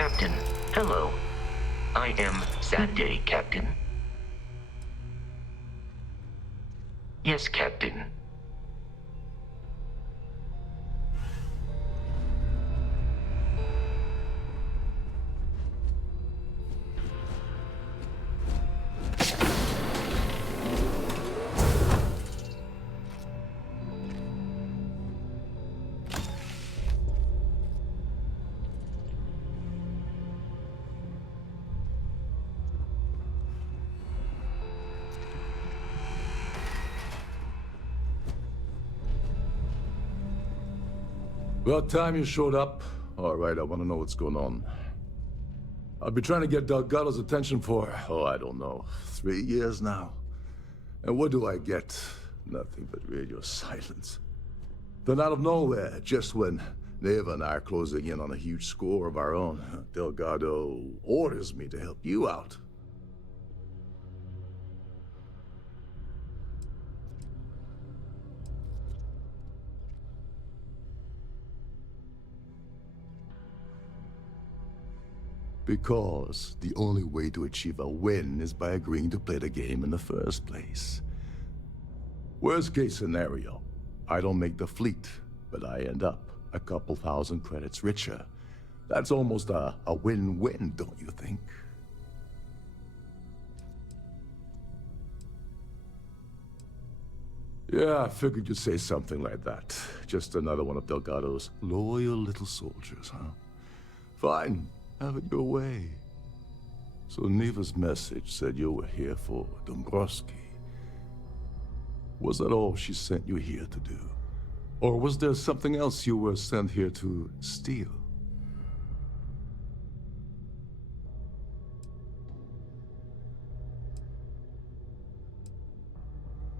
Captain, hello. I am Sad Day, Captain. Yes, Captain. About time you showed up. All right, I want to know what's going on. I've been trying to get Delgado's attention for, I don't know, 3 years now. And what do I get? Nothing but radio silence. Then out of nowhere, just when Neva and I are closing in on a huge score of our own, Delgado orders me to help you out. Because the only way to achieve a win is by agreeing to play the game in the first place. Worst case scenario, I don't make the fleet, but I end up a couple thousand credits richer. That's almost a win-win, don't you think? Yeah, I figured you'd say something like that. Just another one of Delgado's loyal little soldiers, huh? Fine. Have it your way. So Neva's message said you were here for Dombrowski. Was that all she sent you here to do? Or was there something else you were sent here to steal?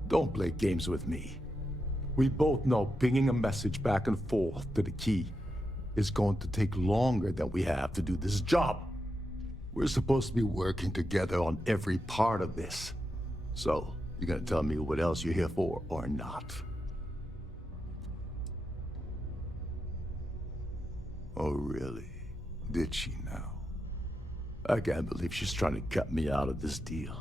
Don't play games with me. We both know pinging a message back and forth to the key is going to take longer than we have to do this job. We're supposed to be working together on every part of this. So, you gonna tell me what else you're here for, or not? Oh, really? Did she now? I can't believe she's trying to cut me out of this deal.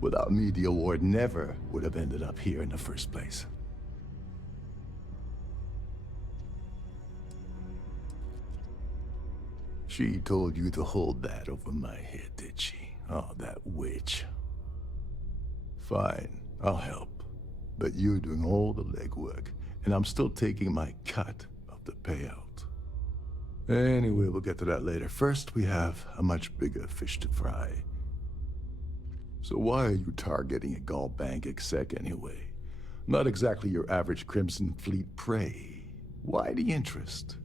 Without me, the award never would have ended up here in the first place. She told you to hold that over my head, did she? Oh, that witch. Fine, I'll help. But you're doing all the legwork, and I'm still taking my cut of the payout. Anyway, we'll get to that later. First, we have a much bigger fish to fry. So why are you targeting a Gall Bank exec anyway? Not exactly your average Crimson Fleet prey. Why the interest?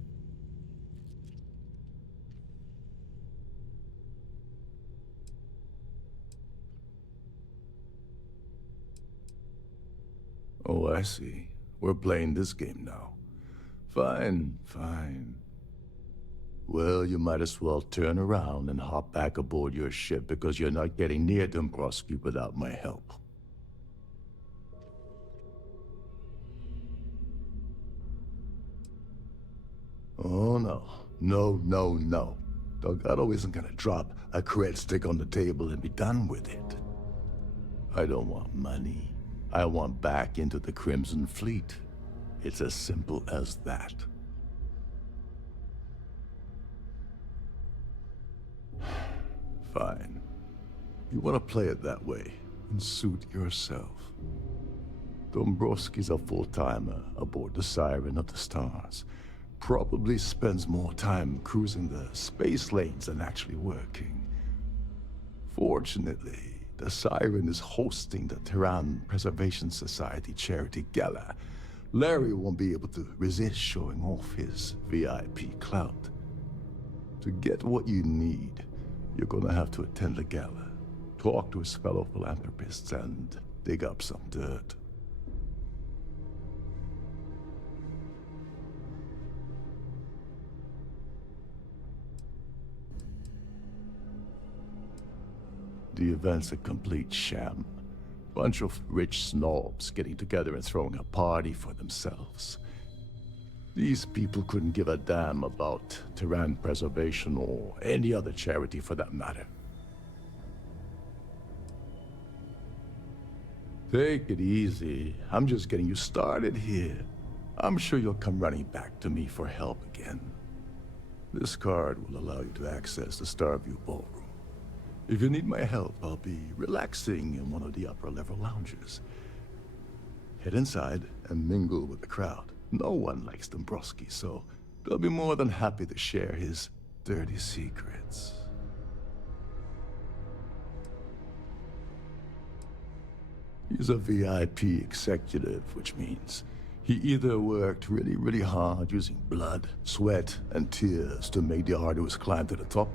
Oh, I see. We're playing this game now. Fine, fine. Well, you might as well turn around and hop back aboard your ship because you're not getting near Dombrowski without my help. Oh, no. No, no, no. Delgado isn't gonna drop a cred stick on the table and be done with it. I don't want money. I want back into the Crimson Fleet. It's as simple as that. Fine. You want to play it that way, and suit yourself. Dombrowski's a full-timer aboard the Siren of the Stars. Probably spends more time cruising the space lanes than actually working. Fortunately, the Siren is hosting the Tehran Preservation Society charity gala. Larry won't be able to resist showing off his VIP clout. To get what you need, you're gonna have to attend the gala, talk to his fellow philanthropists, and dig up some dirt. The event's a complete sham. Bunch of rich snobs getting together and throwing a party for themselves. These people couldn't give a damn about Terran preservation or any other charity for that matter. Take it easy. I'm just getting you started here. I'm sure you'll come running back to me for help again. This card will allow you to access the Starfield ballroom. If you need my help, I'll be relaxing in one of the upper-level lounges. Head inside and mingle with the crowd. No one likes Dombrowski, so they'll be more than happy to share his dirty secrets. He's a VIP executive, which means he either worked really, really hard using blood, sweat, and tears to make the arduous climb to the top,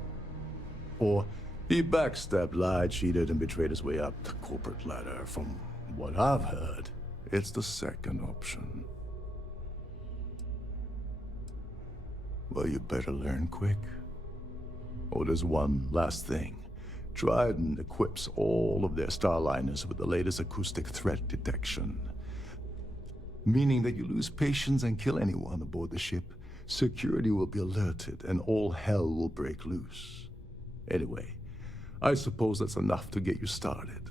or he backstabbed, lied, cheated, and betrayed his way up the corporate ladder. From what I've heard, it's the second option. Well, you better learn quick. Oh, there's one last thing. Trident equips all of their starliners with the latest acoustic threat detection. Meaning that you lose patience and kill anyone aboard the ship, security will be alerted and all hell will break loose. Anyway, I suppose that's enough to get you started.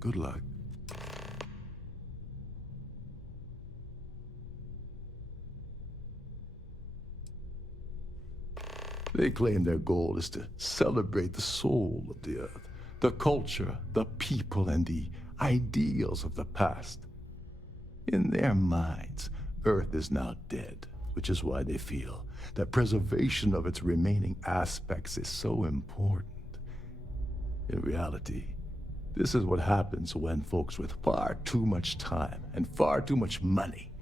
Good luck. They claim their goal is to celebrate the soul of the Earth, the culture, the people, and the ideals of the past. In their minds, Earth is now dead, which is why they feel that preservation of its remaining aspects is so important. In reality, this is what happens when folks with far too much time and far too much money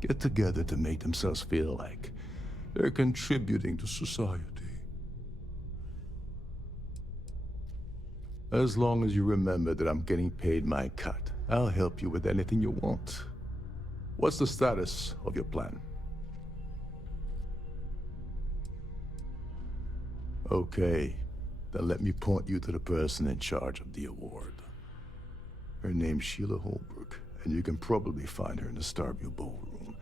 get together to make themselves feel like they're contributing to society. As long as you remember that I'm getting paid my cut, I'll help you with anything you want. What's the status of your plan? Okay, then let me point you to the person in charge of the award. Her name's Sheila Holbrook, and you can probably find her in the Starfield ballroom.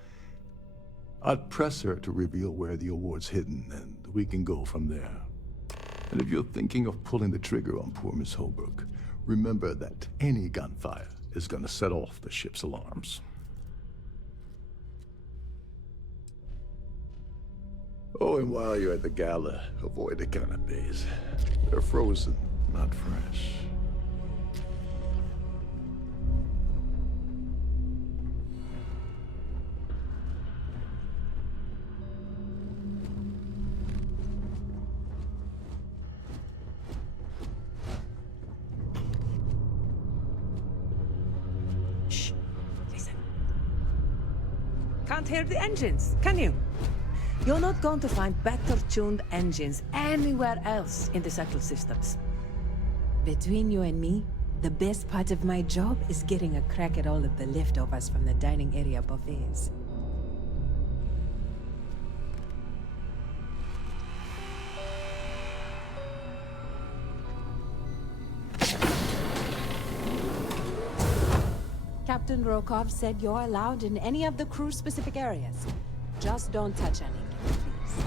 I'd press her to reveal where the award's hidden, and we can go from there. And if you're thinking of pulling the trigger on poor Miss Holbrook, remember that any gunfire is gonna set off the ship's alarms. Oh, and while you're at the gala, avoid the canapes. They're frozen, not fresh. Shh. Listen. Can't hear the engines, can you? You're not going to find better-tuned engines anywhere else in the settled systems. Between you and me, the best part of my job is getting a crack at all of the leftovers from the dining area buffets. Captain Rokov said you're allowed in any of the crew-specific areas. Just don't touch any, please.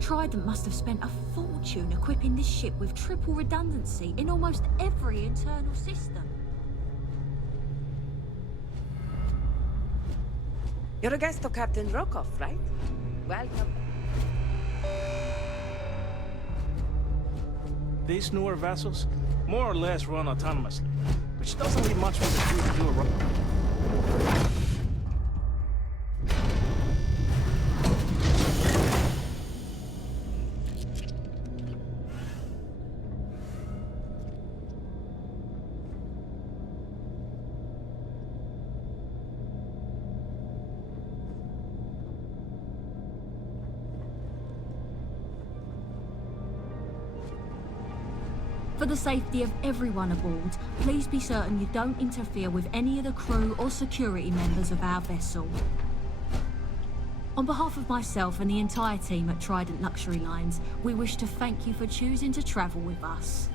Trident must have spent a fortune equipping this ship with triple redundancy in almost every internal system. You're a guest of Captain Rokov, right? Welcome. These newer vessels more or less run autonomously, which doesn't leave much for the crew to do around. For the safety of everyone aboard, please be certain you don't interfere with any of the crew or security members of our vessel. On behalf of myself and the entire team at Trident Luxury Lines, we wish to thank you for choosing to travel with us.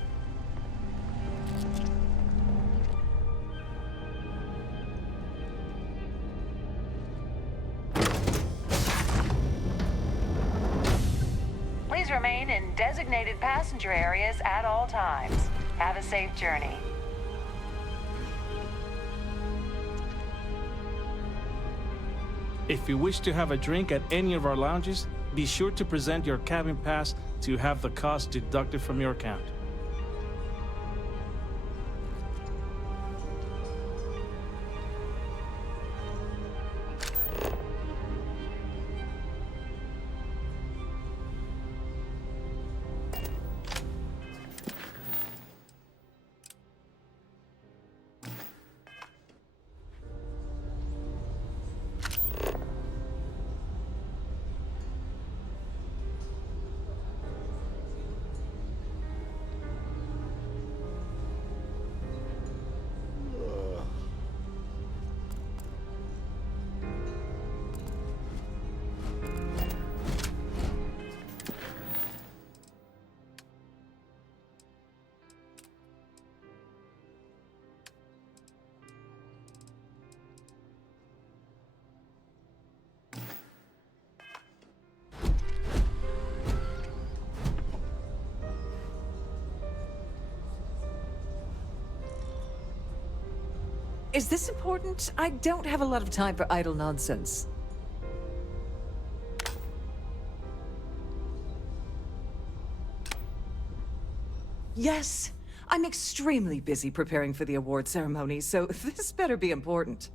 remain in designated passenger areas at all times. Have a safe journey. If you wish to have a drink at any of our lounges, be sure to present your cabin pass to have the cost deducted from your account. Is this important? I don't have a lot of time for idle nonsense. Yes, I'm extremely busy preparing for the award ceremony, so this better be important.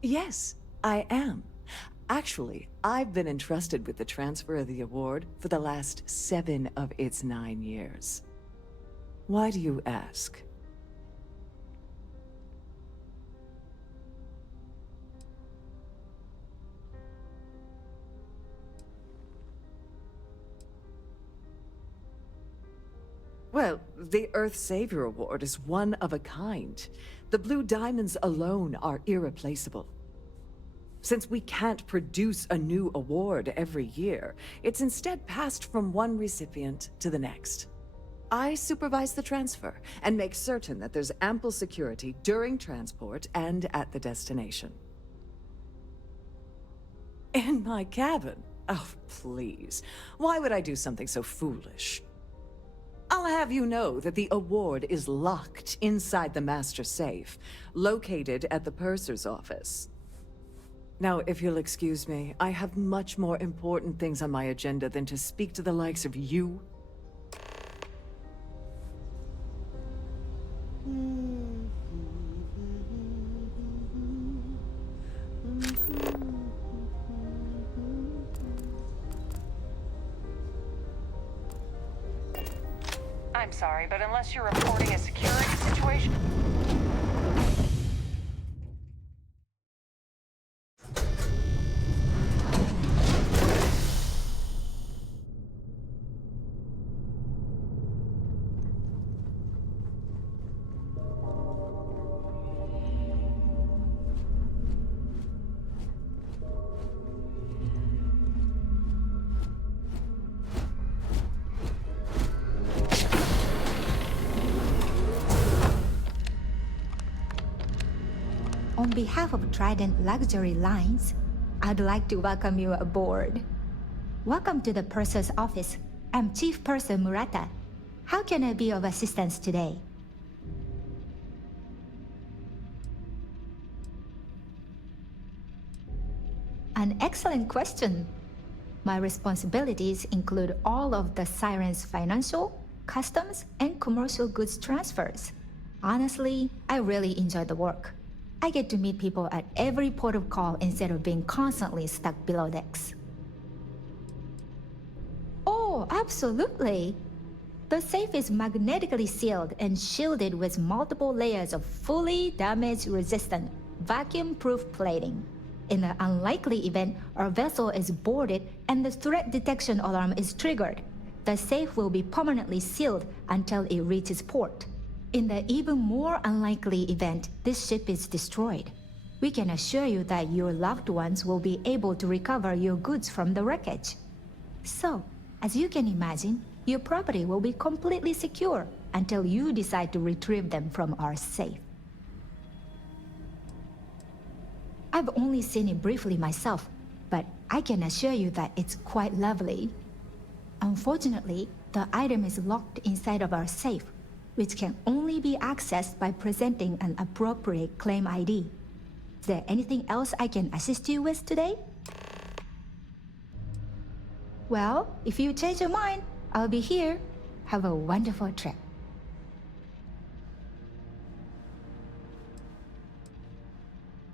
Yes, I am. Actually, I've been entrusted with the transfer of the award for the last 7 of its 9 years. Why do you ask? Well, the Earth Savior Award is one of a kind. The Blue Diamonds alone are irreplaceable. Since we can't produce a new award every year, it's instead passed from one recipient to the next. I supervise the transfer and make certain that there's ample security during transport and at the destination. In my cabin? Oh, please. Why would I do something so foolish? I'll have you know that the award is locked inside the master safe, located at the purser's office. Now, if you'll excuse me, I have much more important things on my agenda than to speak to the likes of you. I'm sorry, but unless you're reporting a security situation... On behalf of Trident Luxury Lines, I'd like to welcome you aboard. Welcome to the Purser's office. I'm Chief Purser Murata. How can I be of assistance today? An excellent question. My responsibilities include all of the Siren's financial, customs, and commercial goods transfers. Honestly, I really enjoy the work. I get to meet people at every port of call instead of being constantly stuck below decks. Oh, absolutely! The safe is magnetically sealed and shielded with multiple layers of fully damage-resistant, vacuum-proof plating. In the unlikely event our vessel is boarded and the threat detection alarm is triggered, the safe will be permanently sealed until it reaches port. In the even more unlikely event this ship is destroyed, we can assure you that your loved ones will be able to recover your goods from the wreckage. So, as you can imagine, your property will be completely secure until you decide to retrieve them from our safe. I've only seen it briefly myself, but I can assure you that it's quite lovely. Unfortunately, the item is locked inside of our safe, which can only be accessed by presenting an appropriate claim ID. Is there anything else I can assist you with today? Well, if you change your mind, I'll be here. Have a wonderful trip.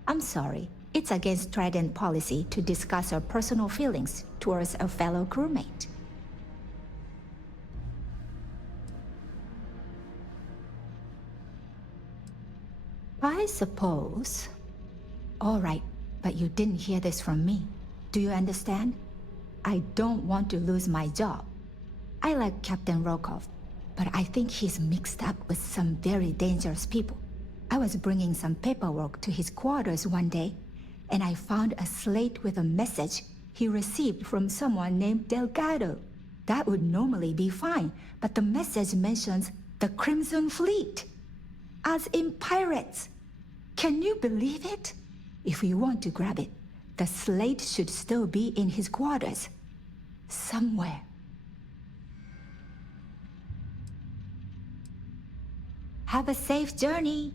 I'm sorry. It's against Trident policy to discuss our personal feelings towards a fellow crewmate. I suppose. All right, but you didn't hear this from me. Do you understand? I don't want to lose my job. I like Captain Rokov, but I think he's mixed up with some very dangerous people. I was bringing some paperwork to his quarters one day, and I found a slate with a message he received from someone named Delgado. That would normally be fine, but the message mentions the Crimson Fleet, as in pirates. Can you believe it? If you want to grab it, the slate should still be in his quarters. Somewhere. Have a safe journey.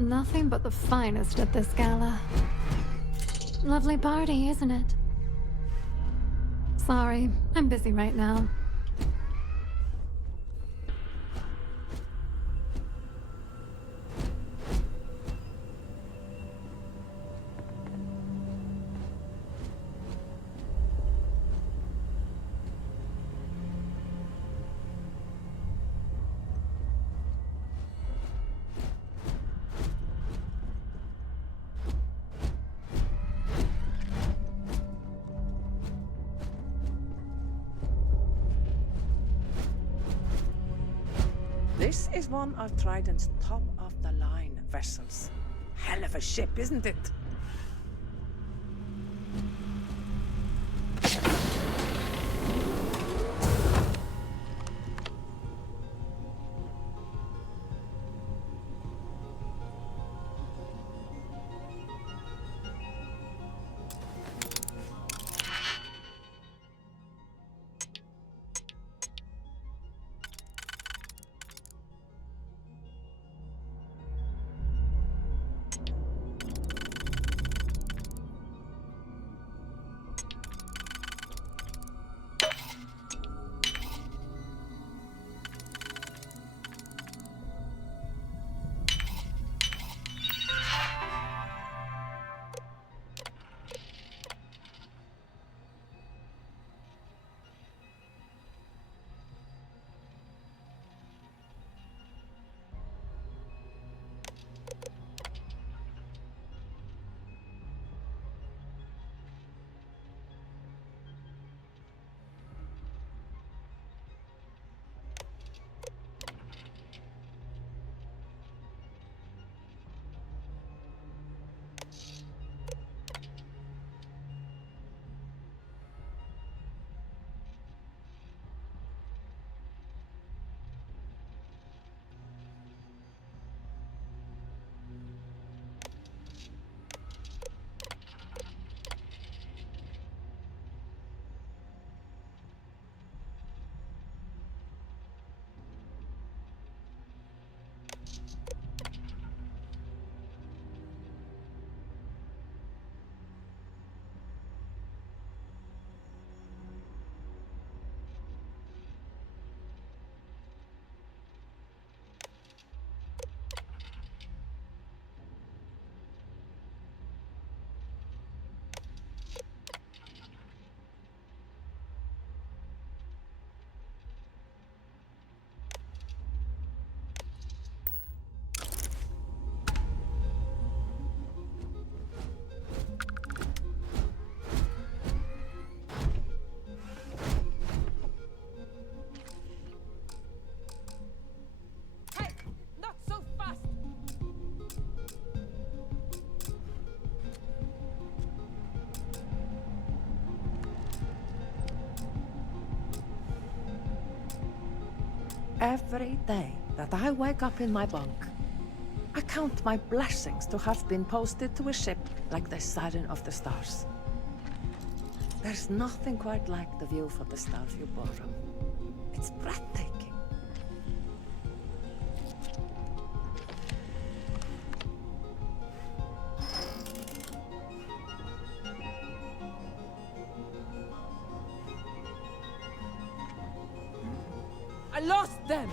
Nothing but the finest at this gala. Lovely party, isn't it? Sorry, I'm busy right now. This is one of Trident's top-of-the-line vessels. Hell of a ship, isn't it? Every day that I wake up in my bunk, I count my blessings to have been posted to a ship like the Siren of the Stars. There's nothing quite like the view from the Starfield ballroom. It's breathtaking. I lost them!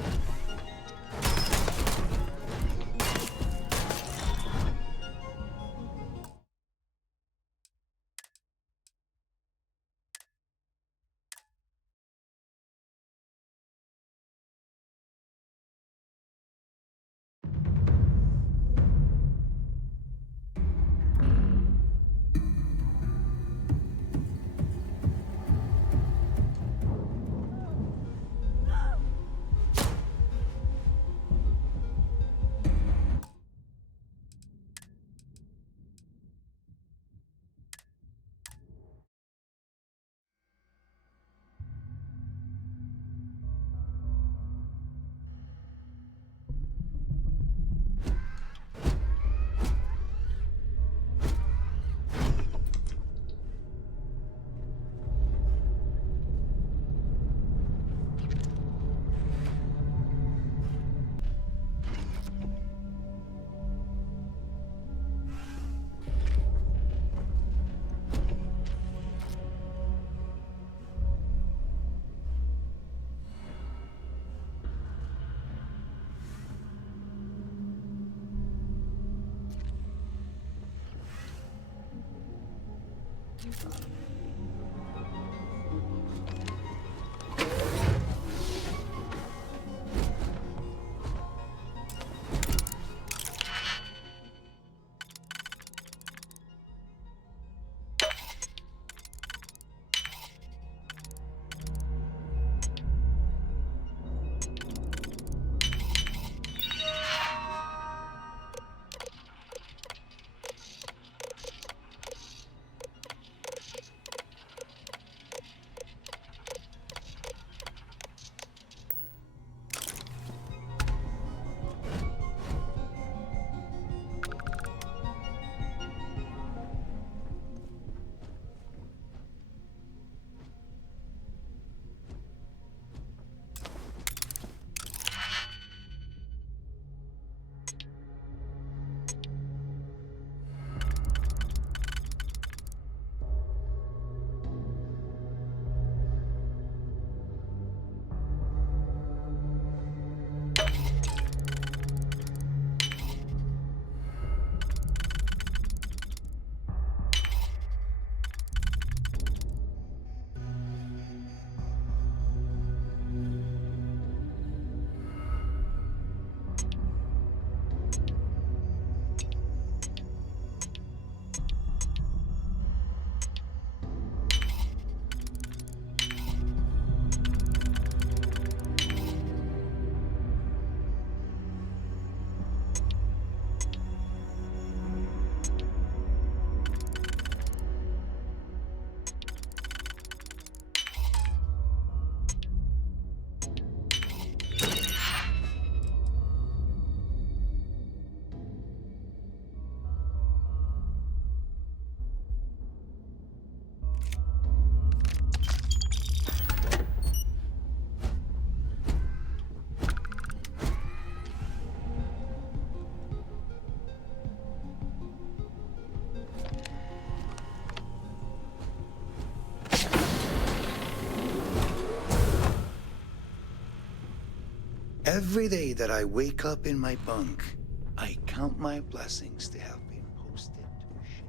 Every day that I wake up in my bunk, I count my blessings to have been posted to ship.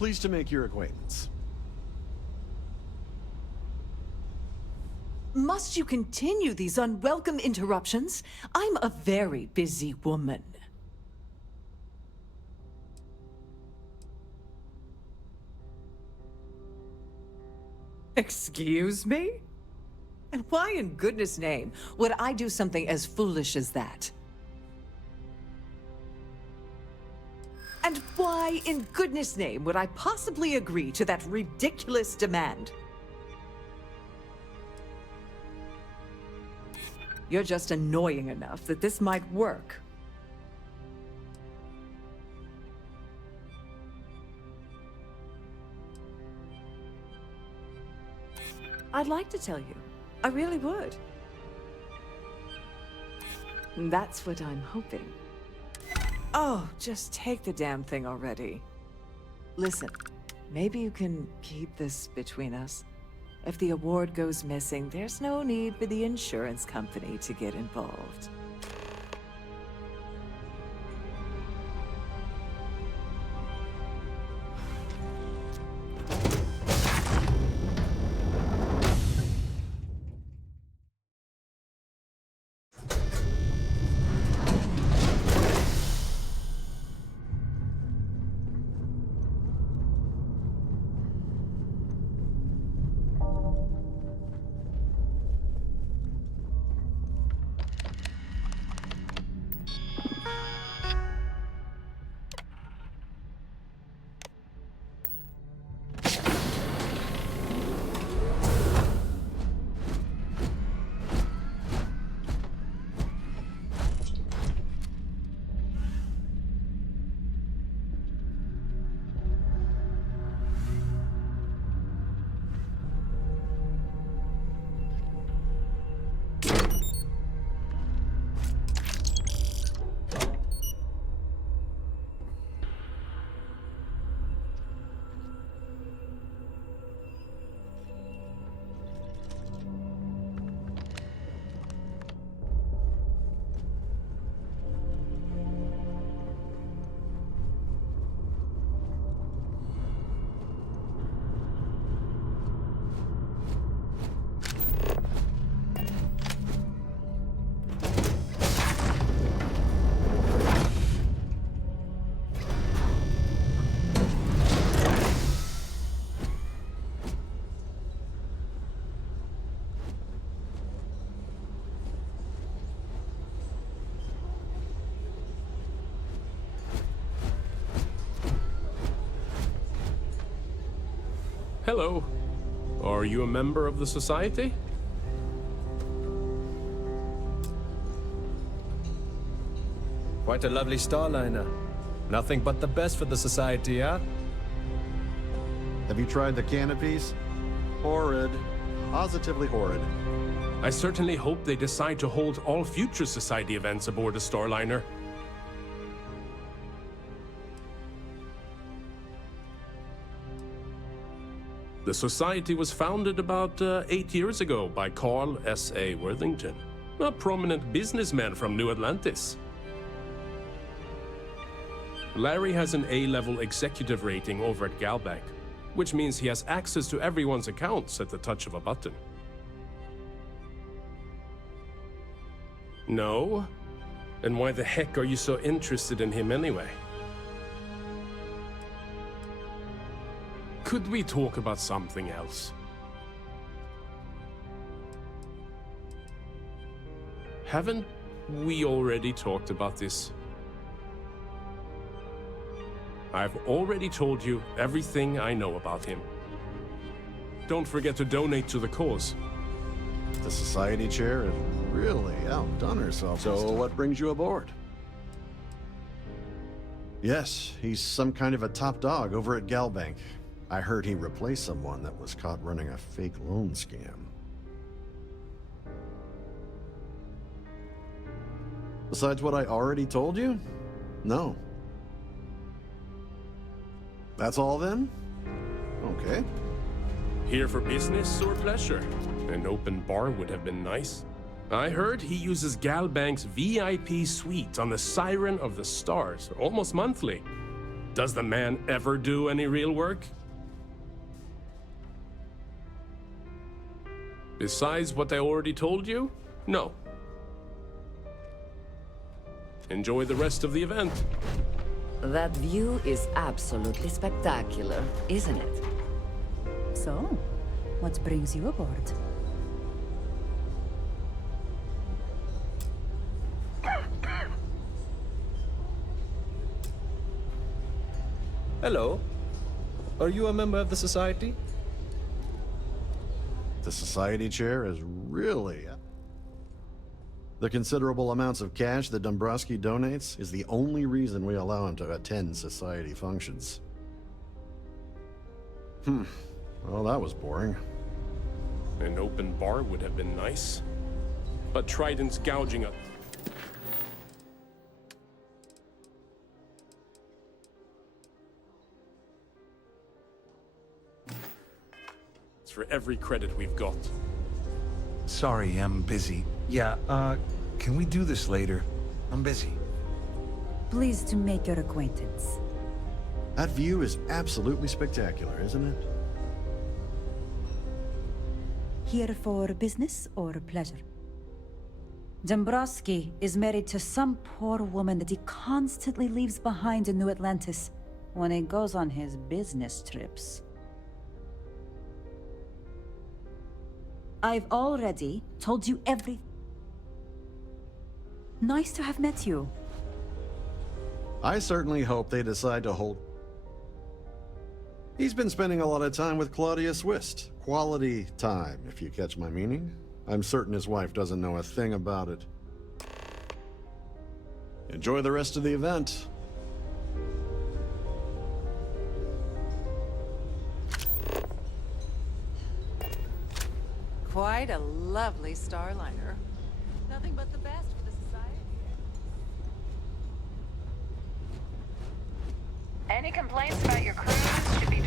Pleased to make your acquaintance. Must you continue these unwelcome interruptions? I'm a very busy woman. Excuse me? And why in goodness name would I do something as foolish as that? And why in goodness name would I possibly agree to that ridiculous demand? You're just annoying enough that this might work. I'd like to tell you. I really would. That's what I'm hoping. Oh, just take the damn thing already. Listen, maybe you can keep this between us. If the award goes missing, there's no need for the insurance company to get involved. Hello. Are you a member of the Society? Quite a lovely starliner. Nothing but the best for the Society, huh? Have you tried the canopies? Horrid. Positively horrid. I certainly hope they decide to hold all future Society events aboard a starliner. The Society was founded about 8 years ago by Carl S.A. Worthington, a prominent businessman from New Atlantis. Larry has an A-level executive rating over at Galbank, which means he has access to everyone's accounts at the touch of a button. No? And why the heck are you so interested in him anyway? Could we talk about something else? Haven't we already talked about this? I've already told you everything I know about him. Don't forget to donate to the cause. The Society chair has really outdone herself. So what brings you aboard? Yes, he's some kind of a top dog over at Galbank. I heard he replaced someone that was caught running a fake loan scam. Besides what I already told you? No. That's all then? Okay. Here for business or pleasure? An open bar would have been nice. I heard he uses Galbank's VIP suite on the Siren of the Stars almost monthly. Does the man ever do any real work? Besides what I already told you? No. Enjoy the rest of the event. That view is absolutely spectacular, isn't it? So, what brings you aboard? Hello. Are you a member of the Society? The Society chair is really... The considerable amounts of cash that Dombrowski donates is the only reason we allow him to attend Society functions. Well, that was boring. An open bar would have been nice. But Trident's gouging us. It's for every credit we've got. Sorry, I'm busy. Yeah, can we do this later? I'm busy. Pleased to make your acquaintance. That view is absolutely spectacular, isn't it? Here for business or pleasure? Dombrowski is married to some poor woman that he constantly leaves behind in New Atlantis when he goes on his business trips. I've already told you everything. Nice to have met you. I certainly hope they decide to hold... He's been spending a lot of time with Claudia Swist. Quality time, if you catch my meaning. I'm certain his wife doesn't know a thing about it. Enjoy the rest of the event. Quite a lovely starliner. Nothing but the best for the Society. Any complaints about your cruise should be...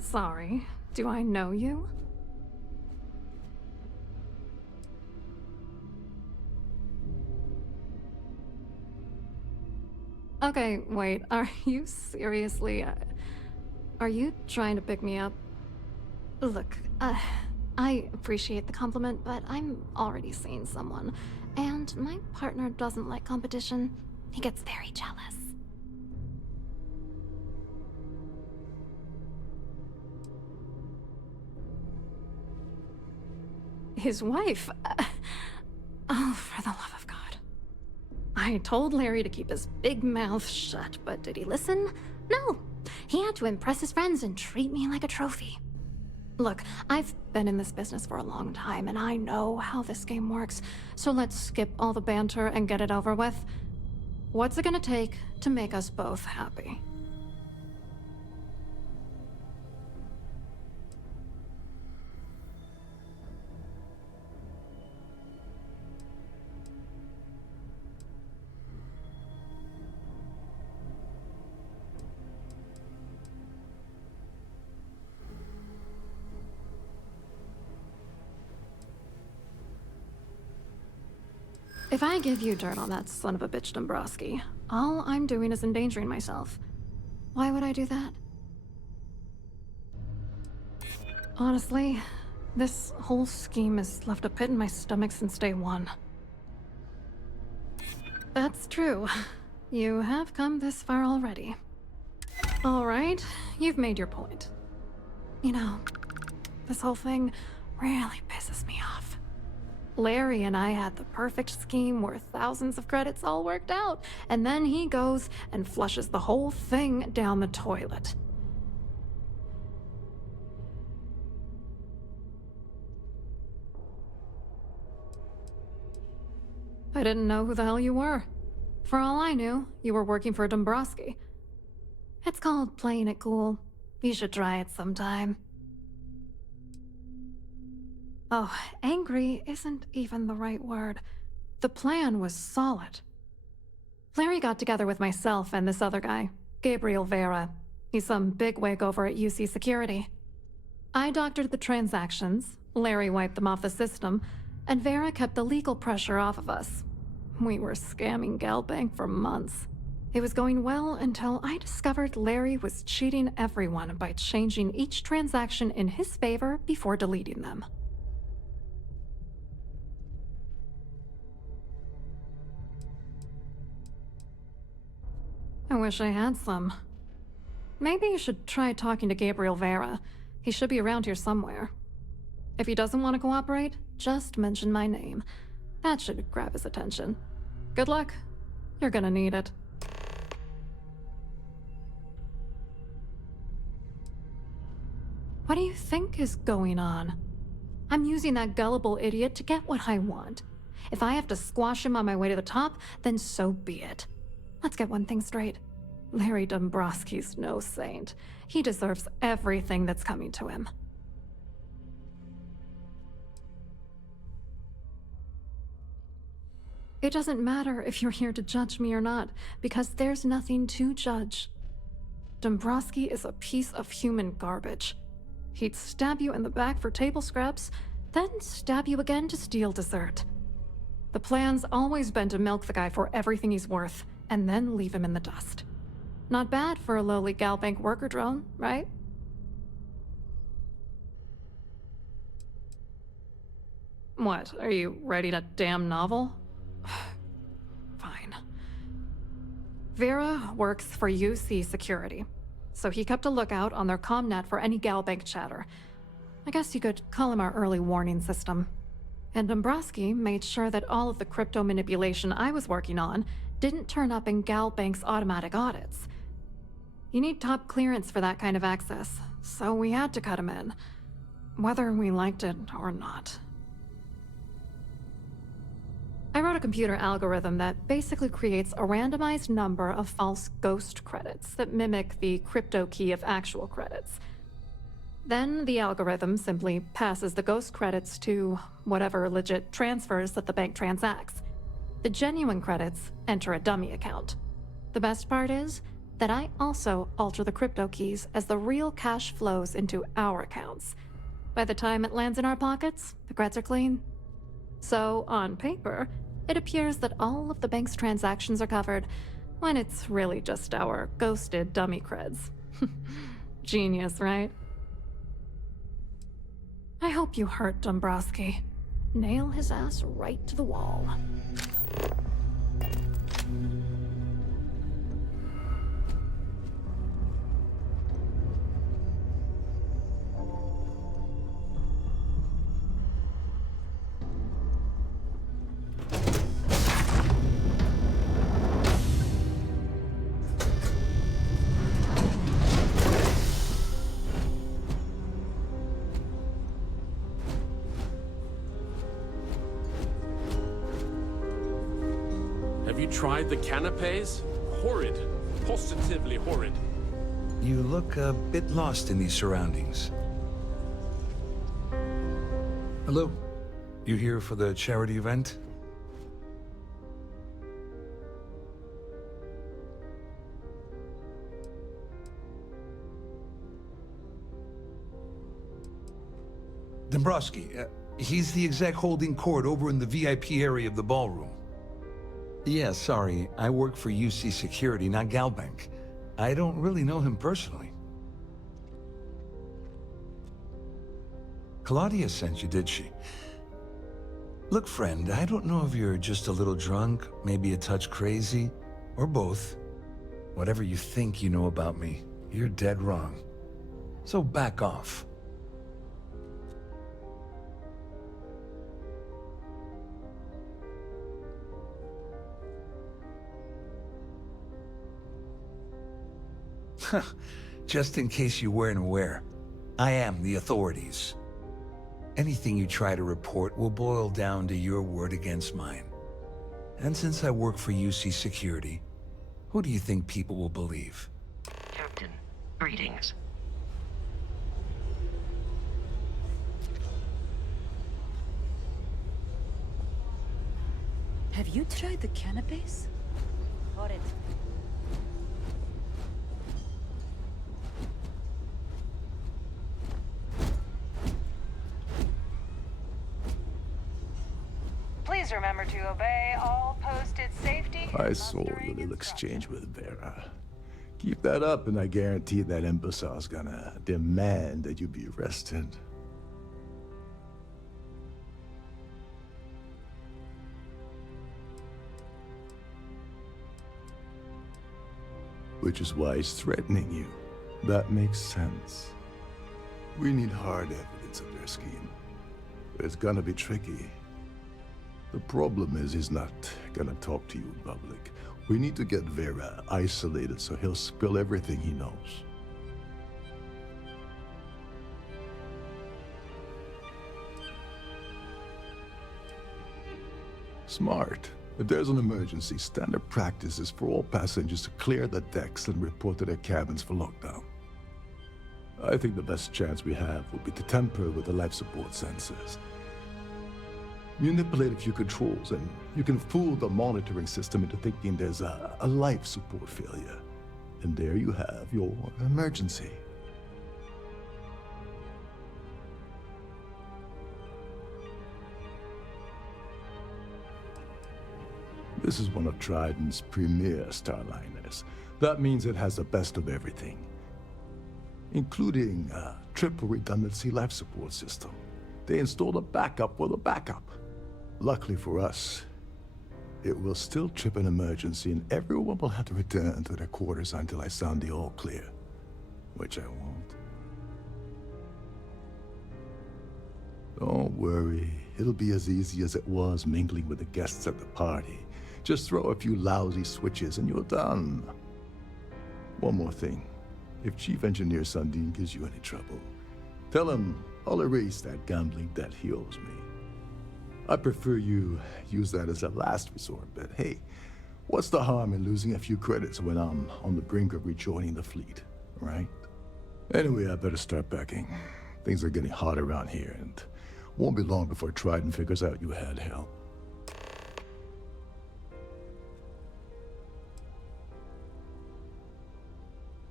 Sorry, do I know you? Okay, wait, are you seriously... are you trying to pick me up? Look, I appreciate the compliment, but I'm already seeing someone, and my partner doesn't like competition. He gets very jealous. His wife? Oh, for the love of God. I told Larry to keep his big mouth shut, but did he listen? No. He had to impress his friends and treat me like a trophy. Look, I've been in this business for a long time, and I know how this game works, so let's skip all the banter and get it over with. What's it gonna take to make us both happy? If I give you dirt on that son of a bitch Dombrowski, all I'm doing is endangering myself. Why would I do that? Honestly, this whole scheme has left a pit in my stomach since day one. That's true. You have come this far already. All right, you've made your point. You know, this whole thing really pisses me off. Larry and I had the perfect scheme worth thousands of credits all worked out, and then he goes and flushes the whole thing down the toilet. I didn't know who the hell you were. For all I knew, you were working for Dombrowski. It's called playing it cool. You should try it sometime. Oh, angry isn't even the right word. The plan was solid. Larry got together with myself and this other guy, Gabriel Vera. He's some bigwig over at UC Security. I doctored the transactions, Larry wiped them off the system, and Vera kept the legal pressure off of us. We were scamming Galbank for months. It was going well until I discovered Larry was cheating everyone by changing each transaction in his favor before deleting them. I wish I had some. Maybe you should try talking to Gabriel Vera. He should be around here somewhere. If he doesn't want to cooperate, just mention my name. That should grab his attention. Good luck. You're gonna need it. What do you think is going on? I'm using that gullible idiot to get what I want. If I have to squash him on my way to the top, then so be it. Let's get one thing straight. Larry Dombrowski's no saint. He deserves everything that's coming to him. It doesn't matter if you're here to judge me or not, because there's nothing to judge. Dombrowski is a piece of human garbage. He'd stab you in the back for table scraps, then stab you again to steal dessert. The plan's always been to milk the guy for everything he's worth, and then leave him in the dust. Not bad for a lowly Galbank worker drone, right? What, are you writing a damn novel? Fine. Vera works for UC Security, so he kept a lookout on their commnet for any Galbank chatter. I guess you could call him our early warning system. And Dombrowski made sure that all of the crypto manipulation I was working on didn't turn up in Galbank's automatic audits. You need top clearance for that kind of access, so we had to cut him in, whether we liked it or not. I wrote a computer algorithm that basically creates a randomized number of false ghost credits that mimic the crypto key of actual credits. Then the algorithm simply passes the ghost credits to whatever legit transfers that the bank transacts. The genuine credits enter a dummy account. The best part is that I also alter the crypto keys as the real cash flows into our accounts. By the time it lands in our pockets, the creds are clean. So, on paper, it appears that all of the bank's transactions are covered, when it's really just our ghosted dummy creds. Genius, right? I hope you hurt Dombrowski. Nail his ass right to the wall. Have you tried the canapes? Horrid. Positively horrid. You look a bit lost in these surroundings. Hello? You here for the charity event? Dombrowski, he's the exec holding court over in the VIP area of the ballroom. Yeah, sorry. I work for UC Security, not Galbank. I don't really know him personally. Claudia sent you, did she? Look, friend, I don't know if you're just a little drunk, maybe a touch crazy, or both. Whatever you think you know about me, you're dead wrong. So back off. Just in case you weren't aware, I am the authorities. Anything you try to report will boil down to your word against mine. And since I work for UC Security, who do you think people will believe? Captain, greetings. Have you tried the cannabis? Horrid. Please remember to obey all posted safety. I saw your little exchange with Vera. Keep that up, and I guarantee that imbecile's gonna demand that you be arrested. Which is why he's threatening you. That makes sense. We need hard evidence of their scheme. But it's gonna be tricky. The problem is he's not gonna talk to you in public. We need to get Vera isolated so he'll spill everything he knows. Smart. If there's an emergency, standard practice is for all passengers to clear the decks and report to their cabins for lockdown. I think the best chance we have would be to tamper with the life support sensors. Manipulate a few controls, and you can fool the monitoring system into thinking there's a life support failure. And there you have your emergency. This is one of Trident's premier Starliners. That means it has the best of everything, including a triple redundancy life support system. They installed a backup for the backup. Luckily for us, it will still trip an emergency and everyone will have to return to their quarters until I sound the all clear, which I won't. Don't worry, it'll be as easy as it was mingling with the guests at the party. Just throw a few lousy switches and you're done. One more thing. If Chief Engineer Sundin gives you any trouble, tell him I'll erase that gambling debt he owes me. I prefer you use that as a last resort, but hey, what's the harm in losing a few credits when I'm on the brink of rejoining the fleet, right? Anyway, I better start packing. Things are getting hot around here, and won't be long before Trident figures out you had help.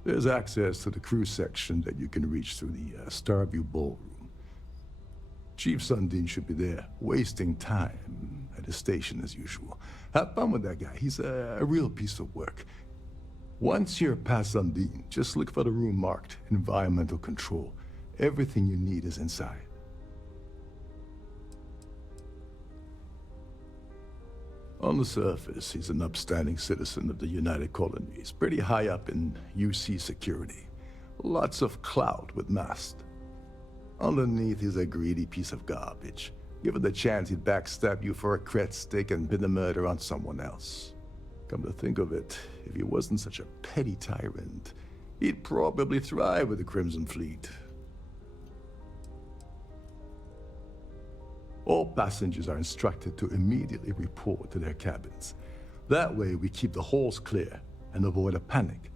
There's access to the crew section that you can reach through the Starfield ballroom. Chief Sundin should be there, wasting time at his station as usual. Have fun with that guy. He's a real piece of work. Once you're past Sundin, just look for the room marked Environmental Control. Everything you need is inside. On the surface, he's an upstanding citizen of the United Colonies, pretty high up in UC Security. Lots of clout with mast. Underneath, he's a greedy piece of garbage. Given the chance, he'd backstab you for a cret stick and pin the murder on someone else. Come to think of it, if he wasn't such a petty tyrant, he'd probably thrive with the Crimson Fleet. All passengers are instructed to immediately report to their cabins. That way, we keep the halls clear and avoid a panic.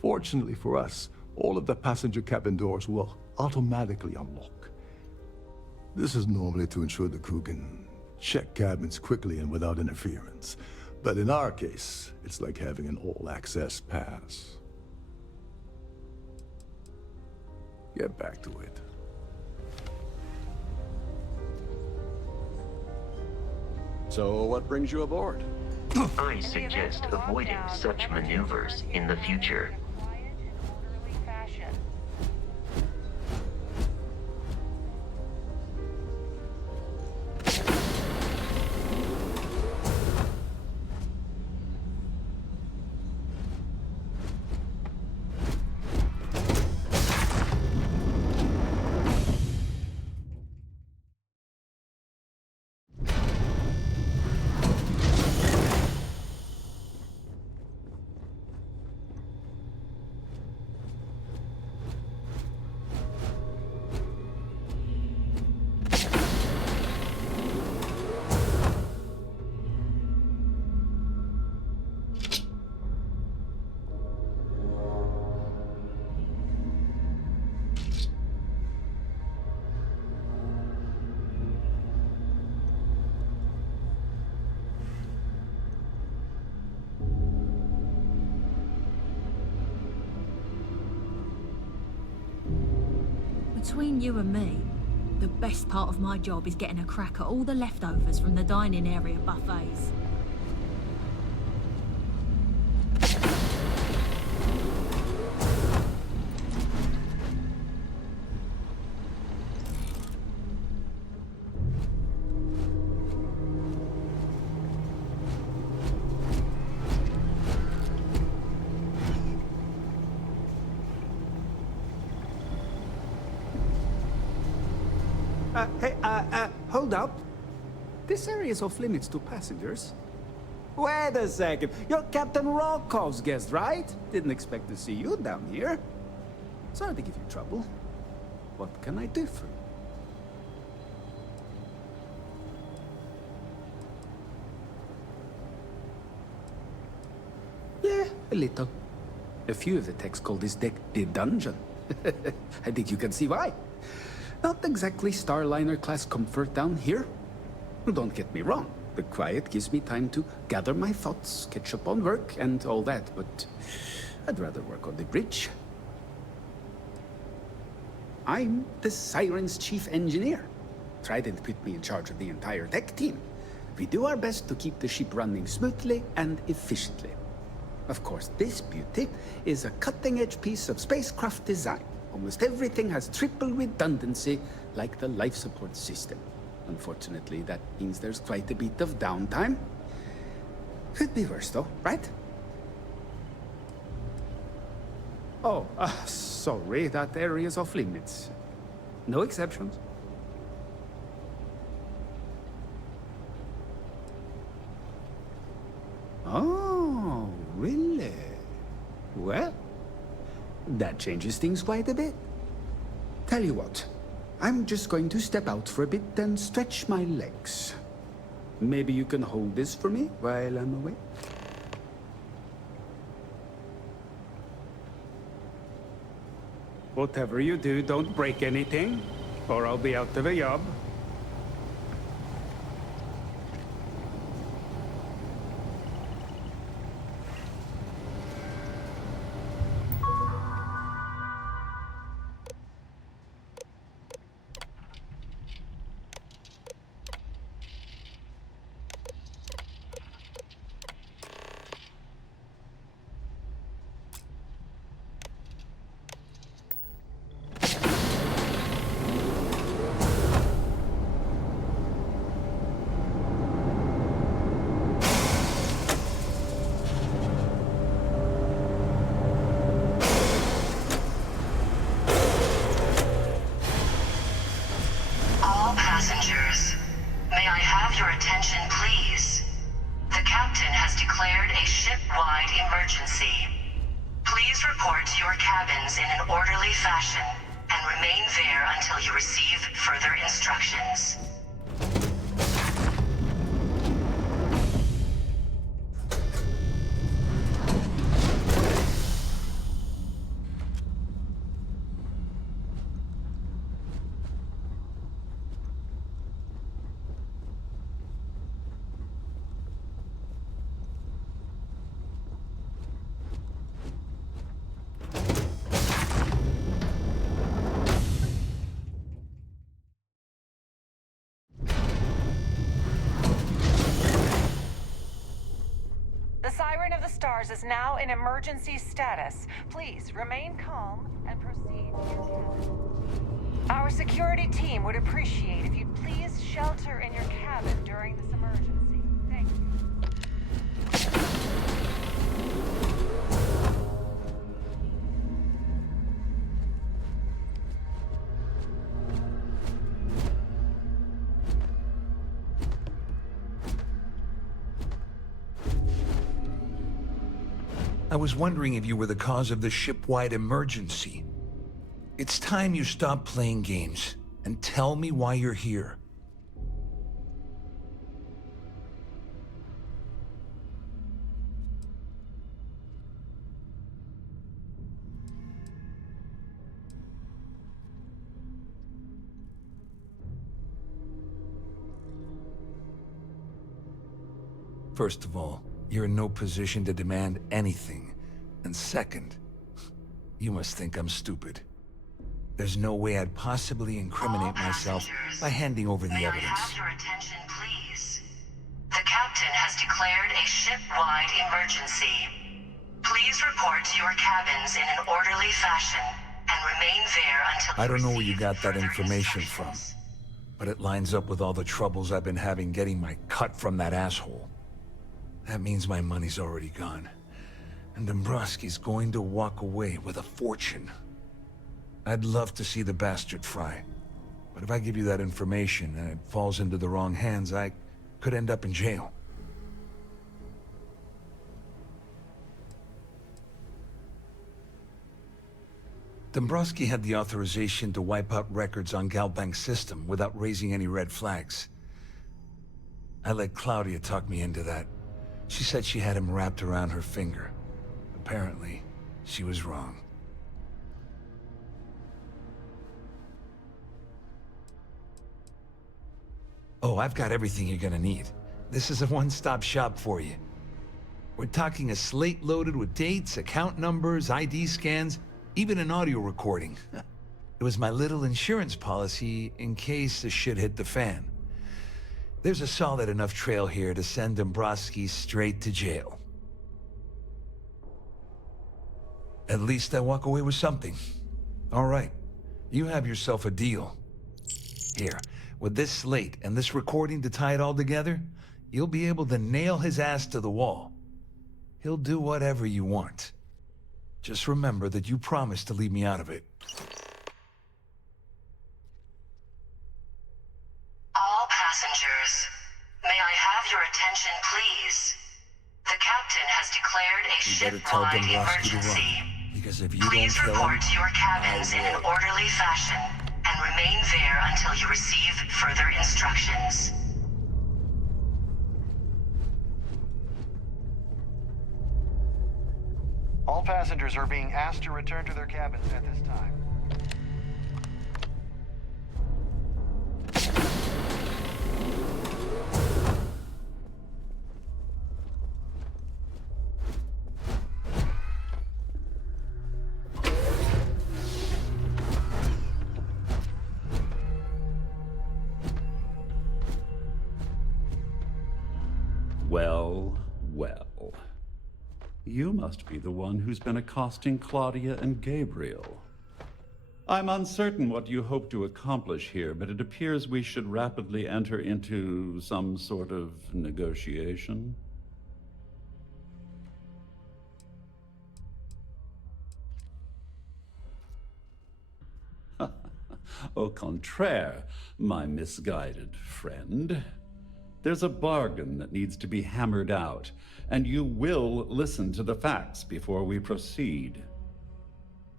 Fortunately for us, all of the passenger cabin doors will automatically unlock. This is normally to ensure the crew can check cabins quickly and without interference. But in our case, it's like having an all-access pass. Get back to it. So what brings you aboard? I suggest avoiding such maneuvers in the future. between you and me, the best part of my job is getting a crack at all the leftovers from the dining area buffets. Hold up. This area is off limits to passengers. Wait a second. You're Captain Rockov's guest, right? Didn't expect to see you down here. Sorry to give you trouble. What can I do for you? Yeah, a little. A few of the techs call this deck the dungeon. I think you can see why. Not exactly Starliner-class comfort down here. Don't get me wrong. The quiet gives me time to gather my thoughts, catch up on work, and all that, but I'd rather work on the bridge. I'm the Siren's chief engineer. Trident put me in charge of the entire tech team. We do our best to keep the ship running smoothly and efficiently. Of course, this beauty is a cutting-edge piece of spacecraft design. Almost everything has triple redundancy, like the life support system. Unfortunately, that means there's quite a bit of downtime. Could be worse though, right? Oh, sorry, that area's off limits. No exceptions. Oh, really? Well, that changes things quite a bit. Tell you what, I'm just going to step out for a bit and stretch my legs. Maybe you can hold this for me while I'm away? Whatever you do, don't break anything, or I'll be out of a job. Passengers, may I have your attention, please? The captain has declared a ship-wide emergency. Please report to your cabins in an orderly fashion and remain there until you receive further instructions. Stars is now in emergency status. Please remain calm and proceed to your cabin. Our security team would appreciate if you'd please shelter in your cabin during this emergency. Thank you. I was wondering if you were the cause of the ship-wide emergency. It's time you stop playing games and tell me why you're here. First of all, you're in no position to demand anything. And second, you must think I'm stupid. There's no way I'd possibly incriminate myself by handing over the May I evidence. have your attention, please? The captain has declared a ship-wide emergency. Please report to your cabins in an orderly fashion and remain there until I don't know where you got that information from, but it lines up with all the troubles I've been having getting my cut from that asshole. That means my money's already gone, and Dombrowski's going to walk away with a fortune. I'd love to see the bastard fry, but if I give you that information and it falls into the wrong hands, I could end up in jail. Dombrowski had the authorization to wipe out records on Galbank's system without raising any red flags. I let Claudia talk me into that. She said she had him wrapped around her finger. Apparently, she was wrong. Oh, I've got everything you're gonna need. This is a one-stop shop for you. We're talking a slate loaded with dates, account numbers, ID scans, even an audio recording. It was my little insurance policy in case the shit hit the fan. There's a solid enough trail here to send Dombrowski straight to jail. At least I walk away with something. All right, you have yourself a deal. Here, with this slate and this recording to tie it all together, you'll be able to nail his ass to the wall. He'll do whatever you want. Just remember that you promised to leave me out of it. All passengers, may I have your attention, please? The captain has declared a You better tell ship-wide Dombrowski to emergency. run, because if you Please don't kill report him, to your cabins in an orderly fashion and remain there until you receive further instructions. All passengers are being asked to return to their cabins at this time. Well, well. You must be the one who's been accosting Claudia and Gabriel. I'm uncertain what you hope to accomplish here, but it appears we should rapidly enter into some sort of negotiation. Au contraire, my misguided friend. There's a bargain that needs to be hammered out, and you will listen to the facts before we proceed.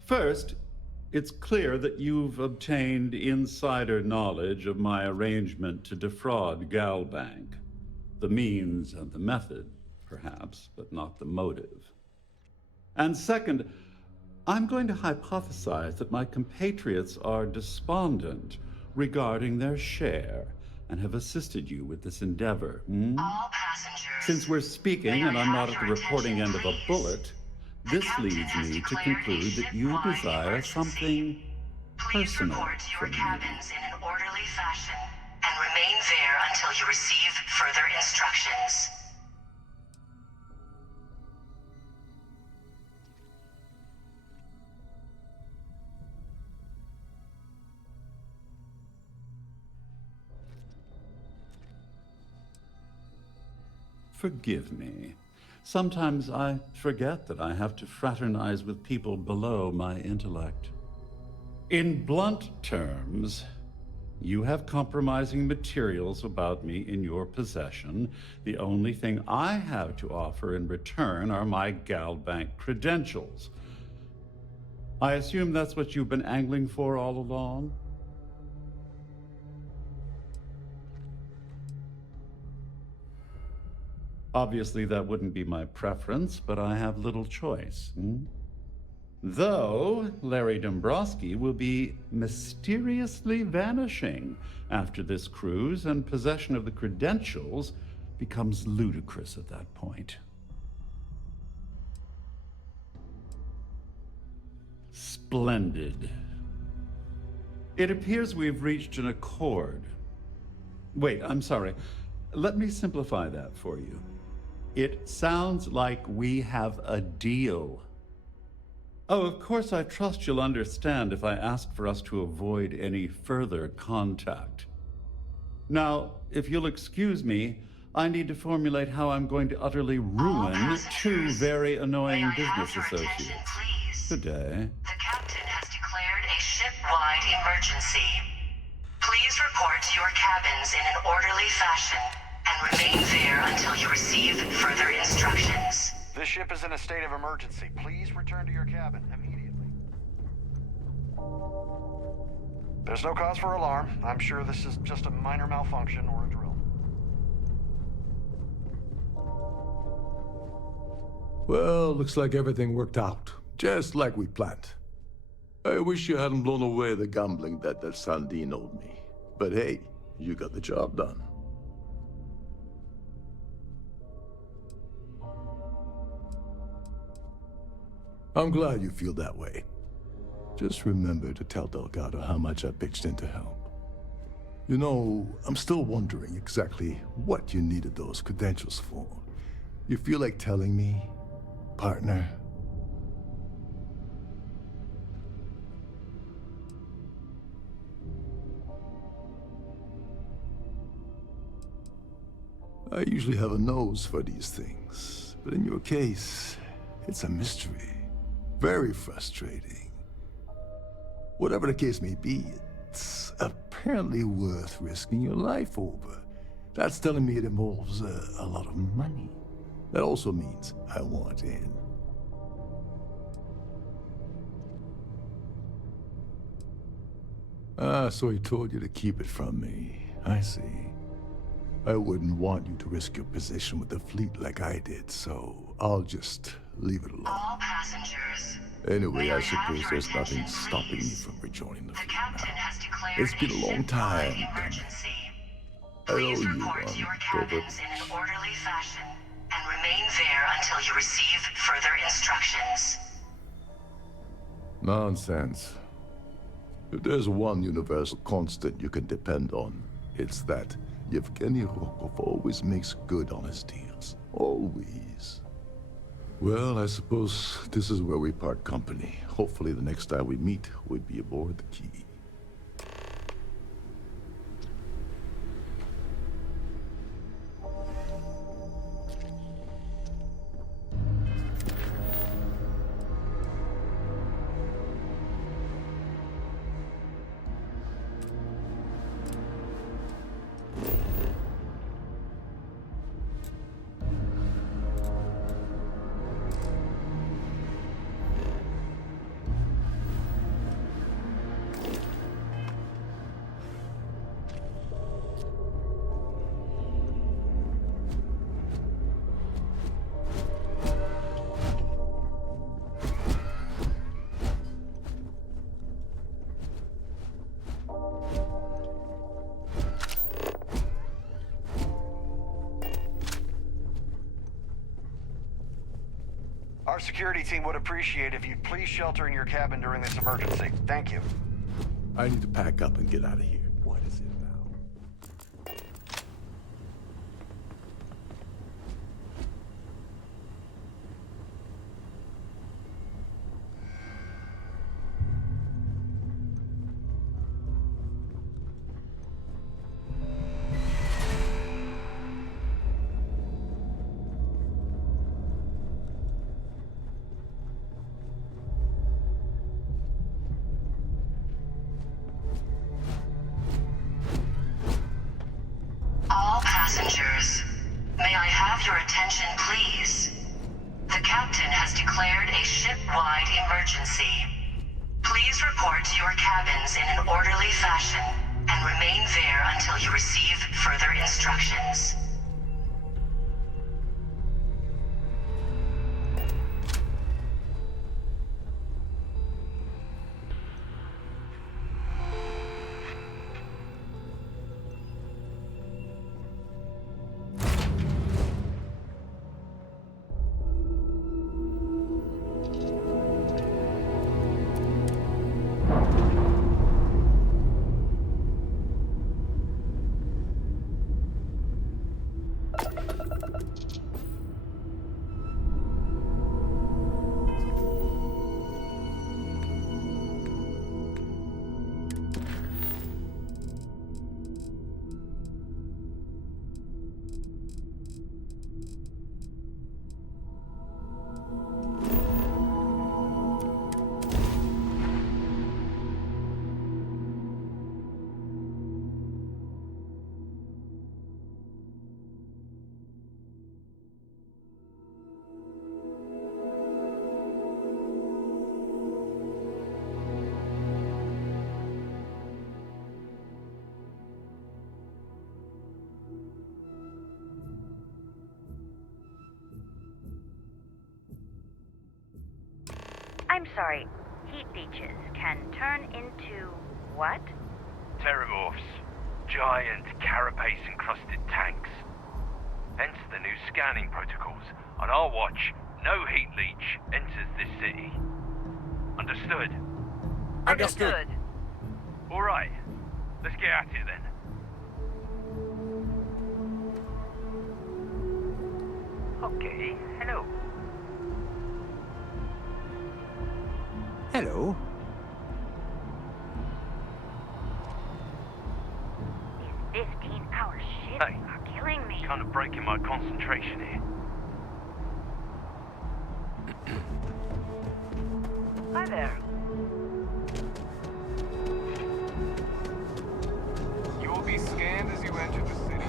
First, it's clear that you've obtained insider knowledge of my arrangement to defraud Galbank. The means and the method, perhaps, but not the motive. And second, I'm going to hypothesize that my compatriots are despondent regarding their share and have assisted you with this endeavor. All passengers. Since we're speaking and I'm not at the reporting end of a bullet, this leads me to conclude that you desire something personal Report to your from me. cabins in an orderly fashion and remain there until you receive further instructions. Forgive me. Sometimes I forget that I have to fraternize with people below my intellect. In blunt terms, you have compromising materials about me in your possession. The only thing I have to offer in return are my Galbank credentials. I assume that's what you've been angling for all along? Obviously, that wouldn't be my preference, but I have little choice. Though Larry Dombrowski will be mysteriously vanishing after this cruise, and possession of the credentials becomes ludicrous at that point. Splendid. It appears we've reached an accord. Wait, I'm sorry. Let me simplify that for you. It sounds like we have a deal. Oh, of course, I trust you'll understand if I ask for us to avoid any further contact. Now, if you'll excuse me, I need to formulate how I'm going to utterly ruin two very annoying business associates. Good day. The captain has declared a ship-wide emergency. Please report to your cabins in an orderly fashion and remain there until you receive further instructions. This ship is in a state of emergency. Please return to your cabin immediately. There's no cause for alarm. I'm sure this is just a minor malfunction or a drill. Well, looks like everything worked out, just like we planned. I wish you hadn't blown away the gambling debt that Sandine owed me. But hey, you got the job done. I'm glad you feel that way. Just remember to tell Delgado how much I pitched in to help. You know, I'm still wondering exactly what you needed those credentials for. You feel like telling me, partner? I usually have a nose for these things, but in your case, it's a mystery. Very frustrating. Whatever the case may be, it's apparently worth risking your life over. That's telling me it involves a lot of money. That also means I want in. Ah, so he told you to keep it from me. I see. I wouldn't want you to risk your position with the fleet like I did, so I'll just leave it alone. All passengers. Anyway, I suppose there's nothing stopping me from rejoining the fleet now. It's been a long time. I owe Please you report to your one, cabins in an orderly fashion and remain there until you receive further instructions. Nonsense. If there's one universal constant you can depend on, it's that Yevgeny Rokov always makes good on his deals. Always. Well, I suppose this is where we part company. Hopefully the next time we meet, we'll be aboard the Key. Our security team would appreciate if you'd please shelter in your cabin during this emergency. Thank you. I need to pack up and get out of here. What is it now? All passengers, may I have your attention, please? The captain has declared a ship-wide emergency. Please report to your cabins in an orderly fashion and remain there until you receive further instructions. I'm sorry, heat leeches can turn into what? Terramorphs. Giant carapace-encrusted tanks. Hence the new scanning protocols. On our watch, no heat leech enters this city. Understood? Understood. Alright, let's get at it then. Okay, hello. Hello. These 15-hour shifts Hey, are killing me. kind of breaking my concentration here. Hi there. You will be scanned as you enter the city.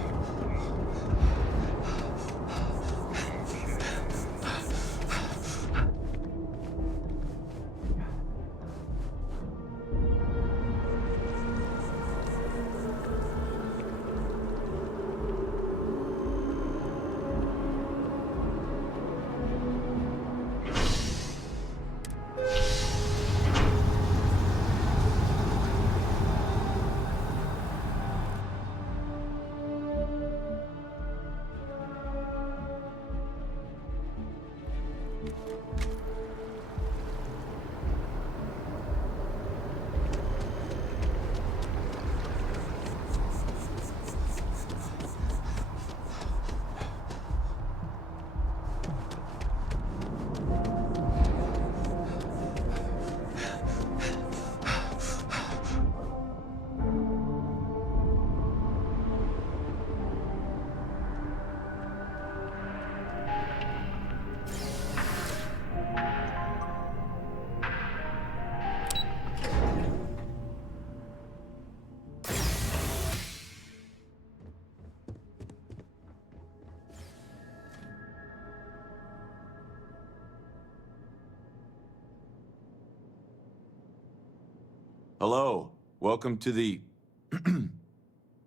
Hello. Welcome to the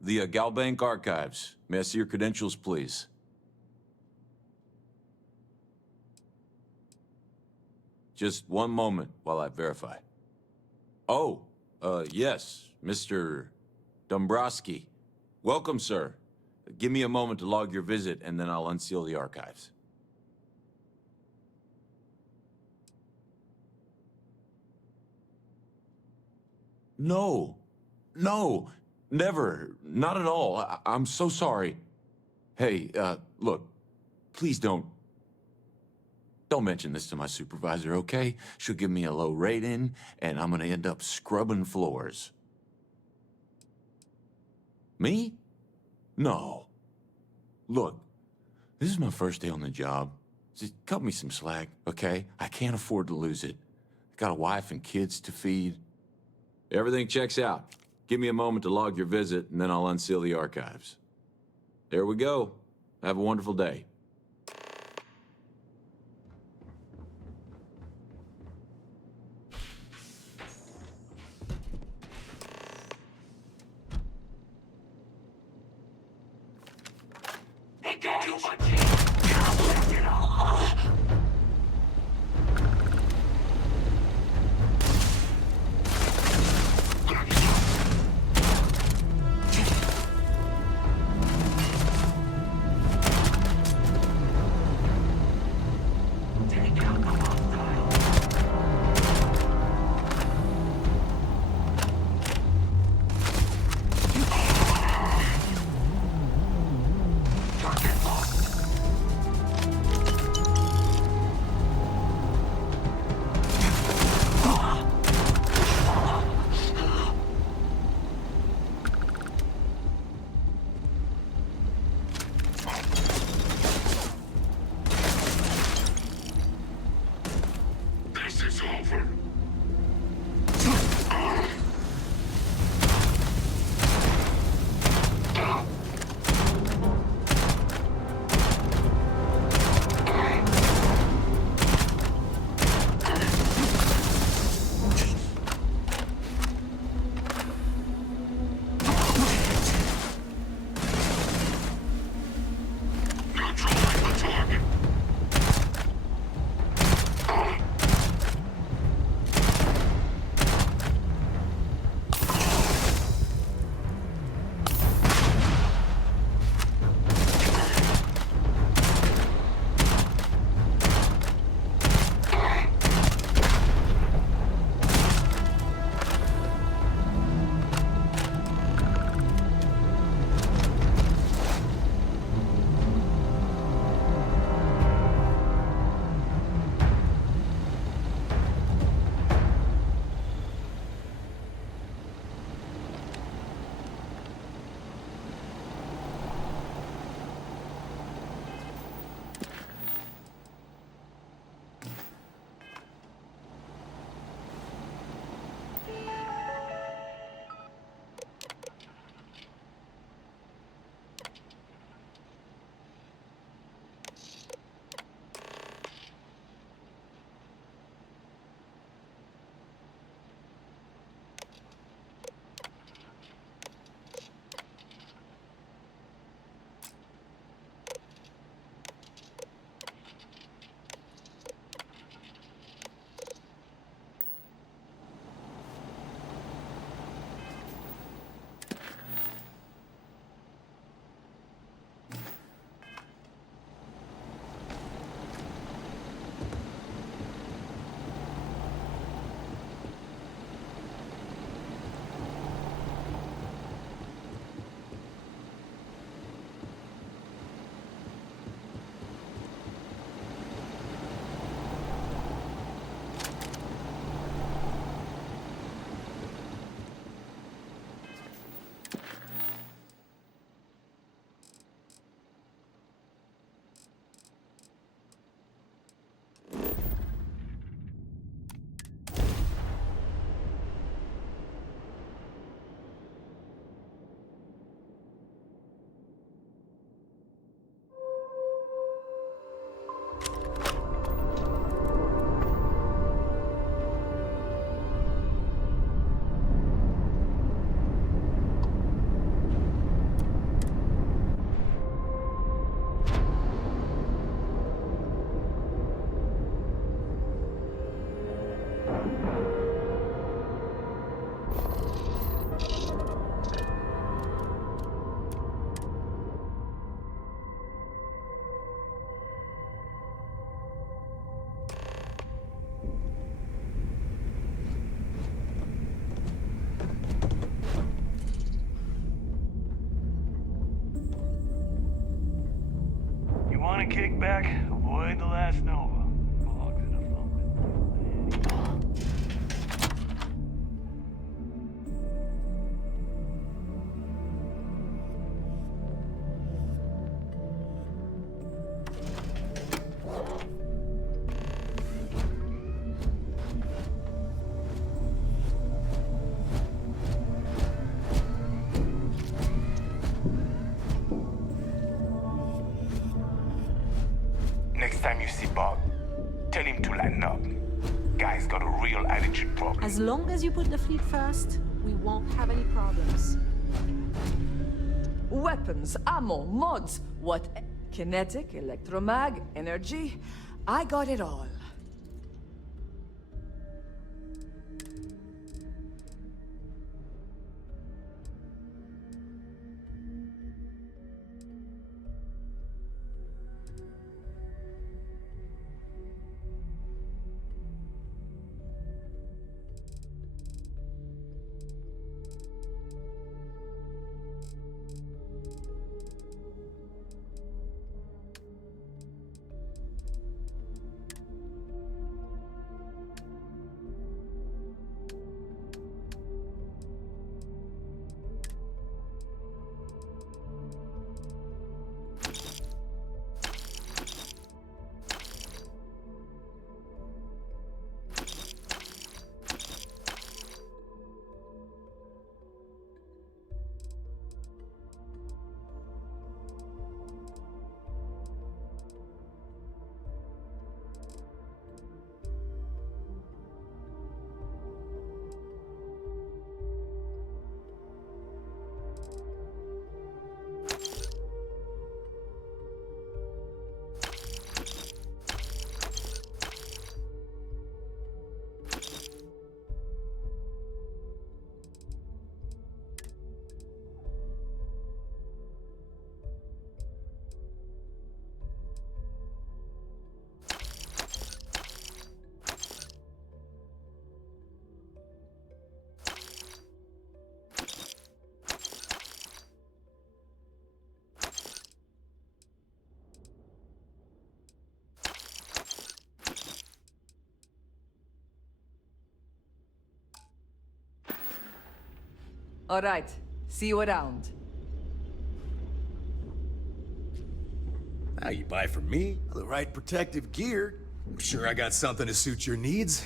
Galbank Archives. May I see your credentials, please? Just one moment while I verify. Oh, yes, Mr. Dombrowski. Welcome, sir. Give me a moment to log your visit, and then I'll unseal the archives. No, never, not at all. I'm so sorry. Hey, look, please don't mention this to my supervisor, okay? She'll give me a low rating, and I'm gonna end up scrubbing floors. Me? No. Look, this is my first day on the job. Just cut me some slack, okay? I can't afford to lose it. Got a wife and kids to feed. Everything checks out. Give me a moment to log your visit, and then I'll unseal the archives. There we go. Have a wonderful day. You want a kickback? Avoid the last Nova. Logs in a phone. Next time you see Bob, tell him to lighten up. Guy's got a real attitude problem. As long as you put the fleet first, we won't have any problems. Weapons, ammo, mods, what? Kinetic, electromag, energy. I got it all. All right. See you around. Now you buy from me? The right protective gear. I'm sure I got something to suit your needs.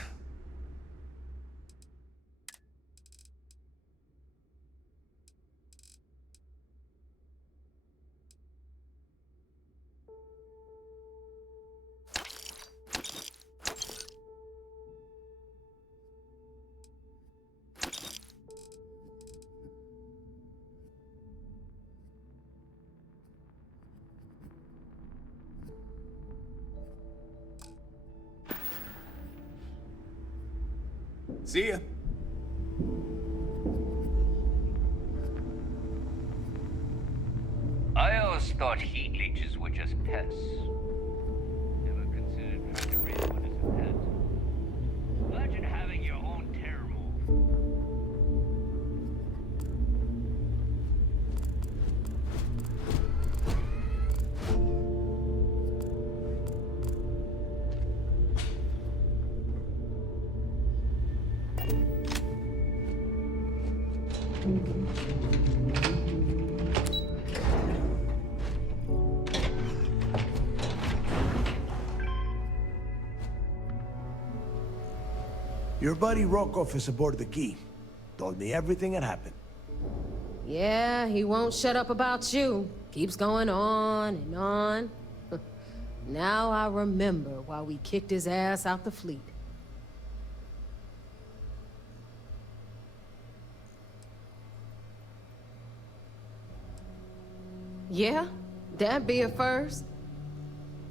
See ya. I always thought heat leeches were just pests. Never considered trying to raise one as a pet. Imagine having your own terror move. Your buddy Rokov is aboard the Key. Told me everything that happened. Yeah, he won't shut up about you. Keeps going on and on. Now I remember why we kicked his ass out the fleet. Yeah, that'd be a first.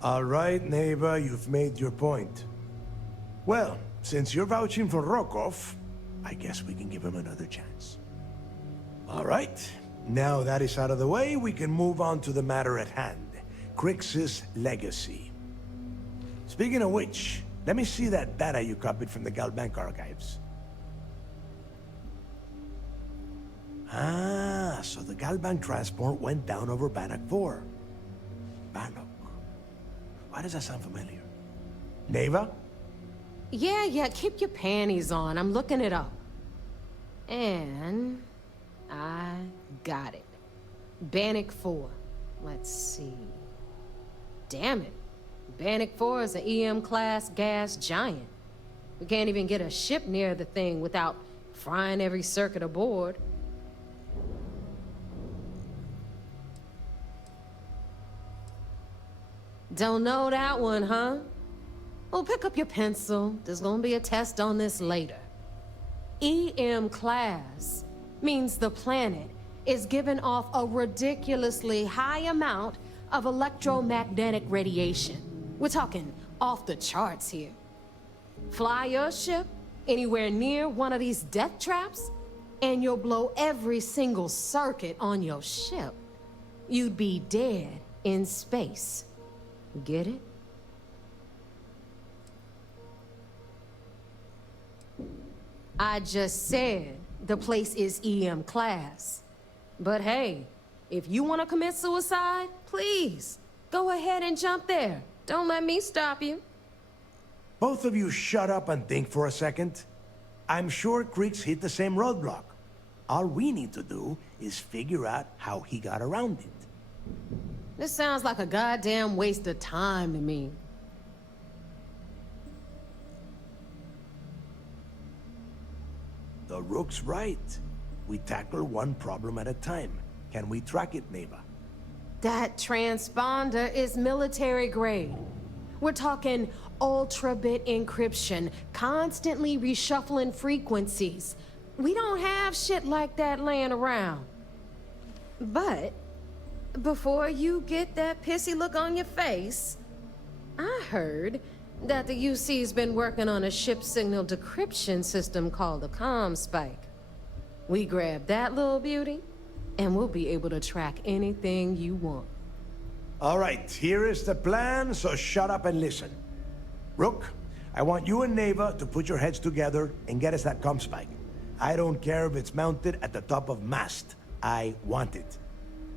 All right, neighbor, you've made your point. Well, since you're vouching for Rokov, I guess we can give him another chance. All right. Now that is out of the way, we can move on to the matter at hand. Crix's legacy. Speaking of which, let me see that data you copied from the Galbank archives. Ah, so the Galbank transport went down over Bannock 4. Bannock. Why does that sound familiar? Neva? Yeah, keep your panties on. I'm looking it up. And I got it. Bannock 4. Let's see. Damn it. Bannock 4 is an EM-class gas giant. We can't even get a ship near the thing without frying every circuit aboard. Don't know that one, huh? Well, pick up your pencil. There's gonna be a test on this later. EM class means the planet is giving off a ridiculously high amount of electromagnetic radiation. We're talking off the charts here. Fly your ship anywhere near one of these death traps, and you'll blow every single circuit on your ship. You'd be dead in space. Get it? I just said the place is EM class. But hey, if you want to commit suicide, please, go ahead and jump there. Don't let me stop you. Both of you shut up and think for a second. I'm sure Crix hit the same roadblock. All we need to do is figure out how he got around it. This sounds like a goddamn waste of time to me. The Rook's right. We tackle one problem at a time. Can we track it, Neva? That transponder is military grade. We're talking ultra-bit encryption, constantly reshuffling frequencies. We don't have shit like that laying around. But before you get that pissy look on your face, I heard that the UC's been working on a ship signal decryption system called a comm spike. We grab that little beauty, and we'll be able to track anything you want. All right, here is the plan, so shut up and listen. Rook, I want you and Neva to put your heads together and get us that comm spike. I don't care if it's mounted at the top of mast. I want it.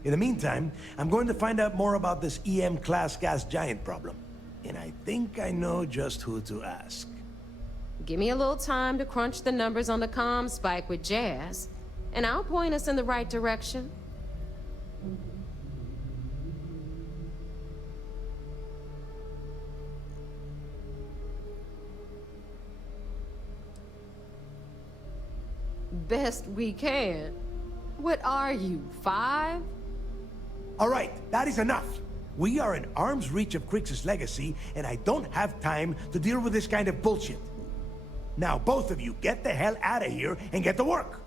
In the meantime, I'm going to find out more about this EM-class gas giant problem. And I think I know just who to ask. Give me a little time to crunch the numbers on the comm spike with Jazz, and I'll point us in the right direction. Best we can. What are you, 5? All right, that is enough. We are in arm's reach of Crix's legacy, and I don't have time to deal with this kind of bullshit. Now, both of you, get the hell out of here and get to work.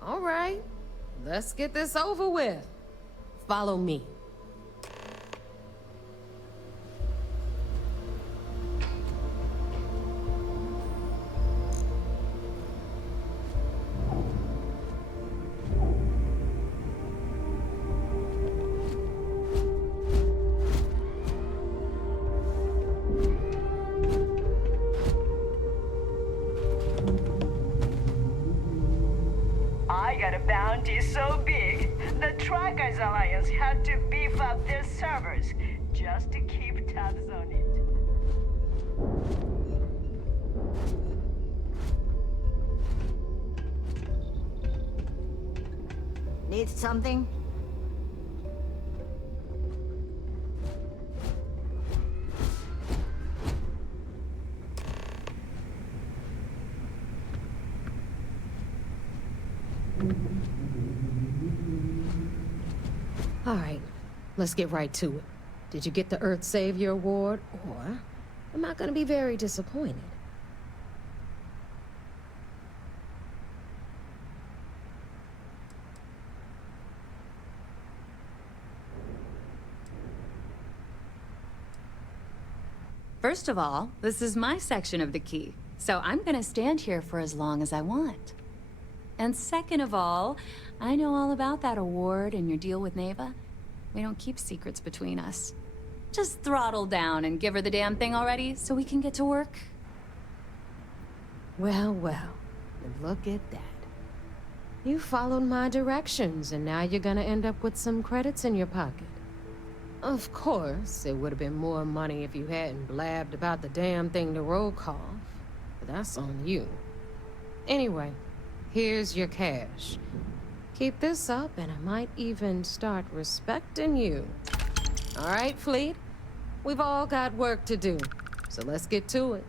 All right, let's get this over with. Follow me. I got a bounty so big, the Trackers Alliance had to beef up their servers just to keep tabs on it. Need something? All right, let's get right to it. Did you get the Earth Savior Award, or am I gonna be very disappointed? First of all, this is my section of the key, So I'm gonna stand here for as long as I want. And second of all, I know all about that award and your deal with Neva. We don't keep secrets between us. Just throttle down and give her the damn thing already so we can get to work. Well, well, look at that. You followed my directions, and now you're gonna end up with some credits in your pocket. Of course, it would have been more money if you hadn't blabbed about the damn thing to roll call, but that's on you. Anyway, here's your cash. Keep this up, and I might even start respecting you. All right, Fleet? We've all got work to do, so let's get to it.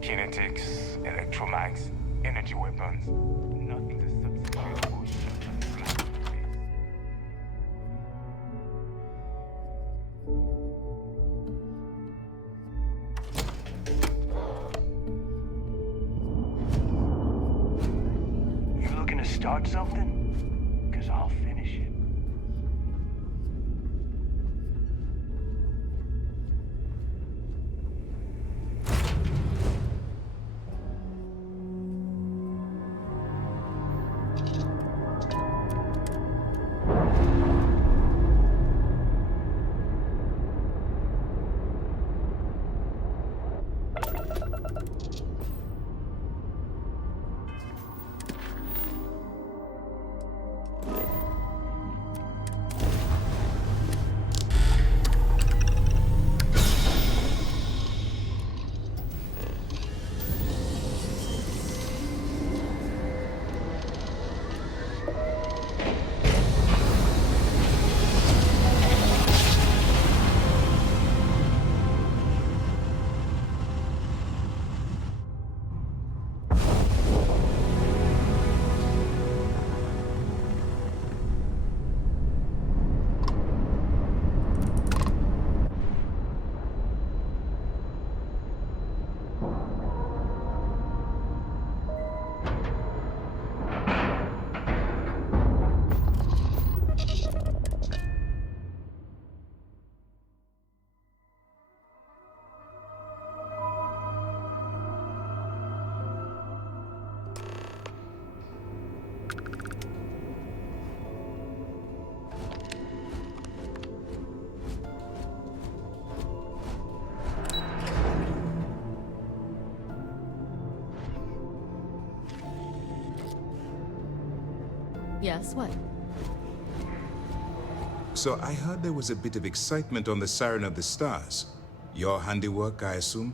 Kinetics, electromags, energy weapons. Nothing to substitute for You looking to start something? Because I'll finish it. Yes, what? So I heard there was a bit of excitement on the Siren of the Stars. Your handiwork, I assume?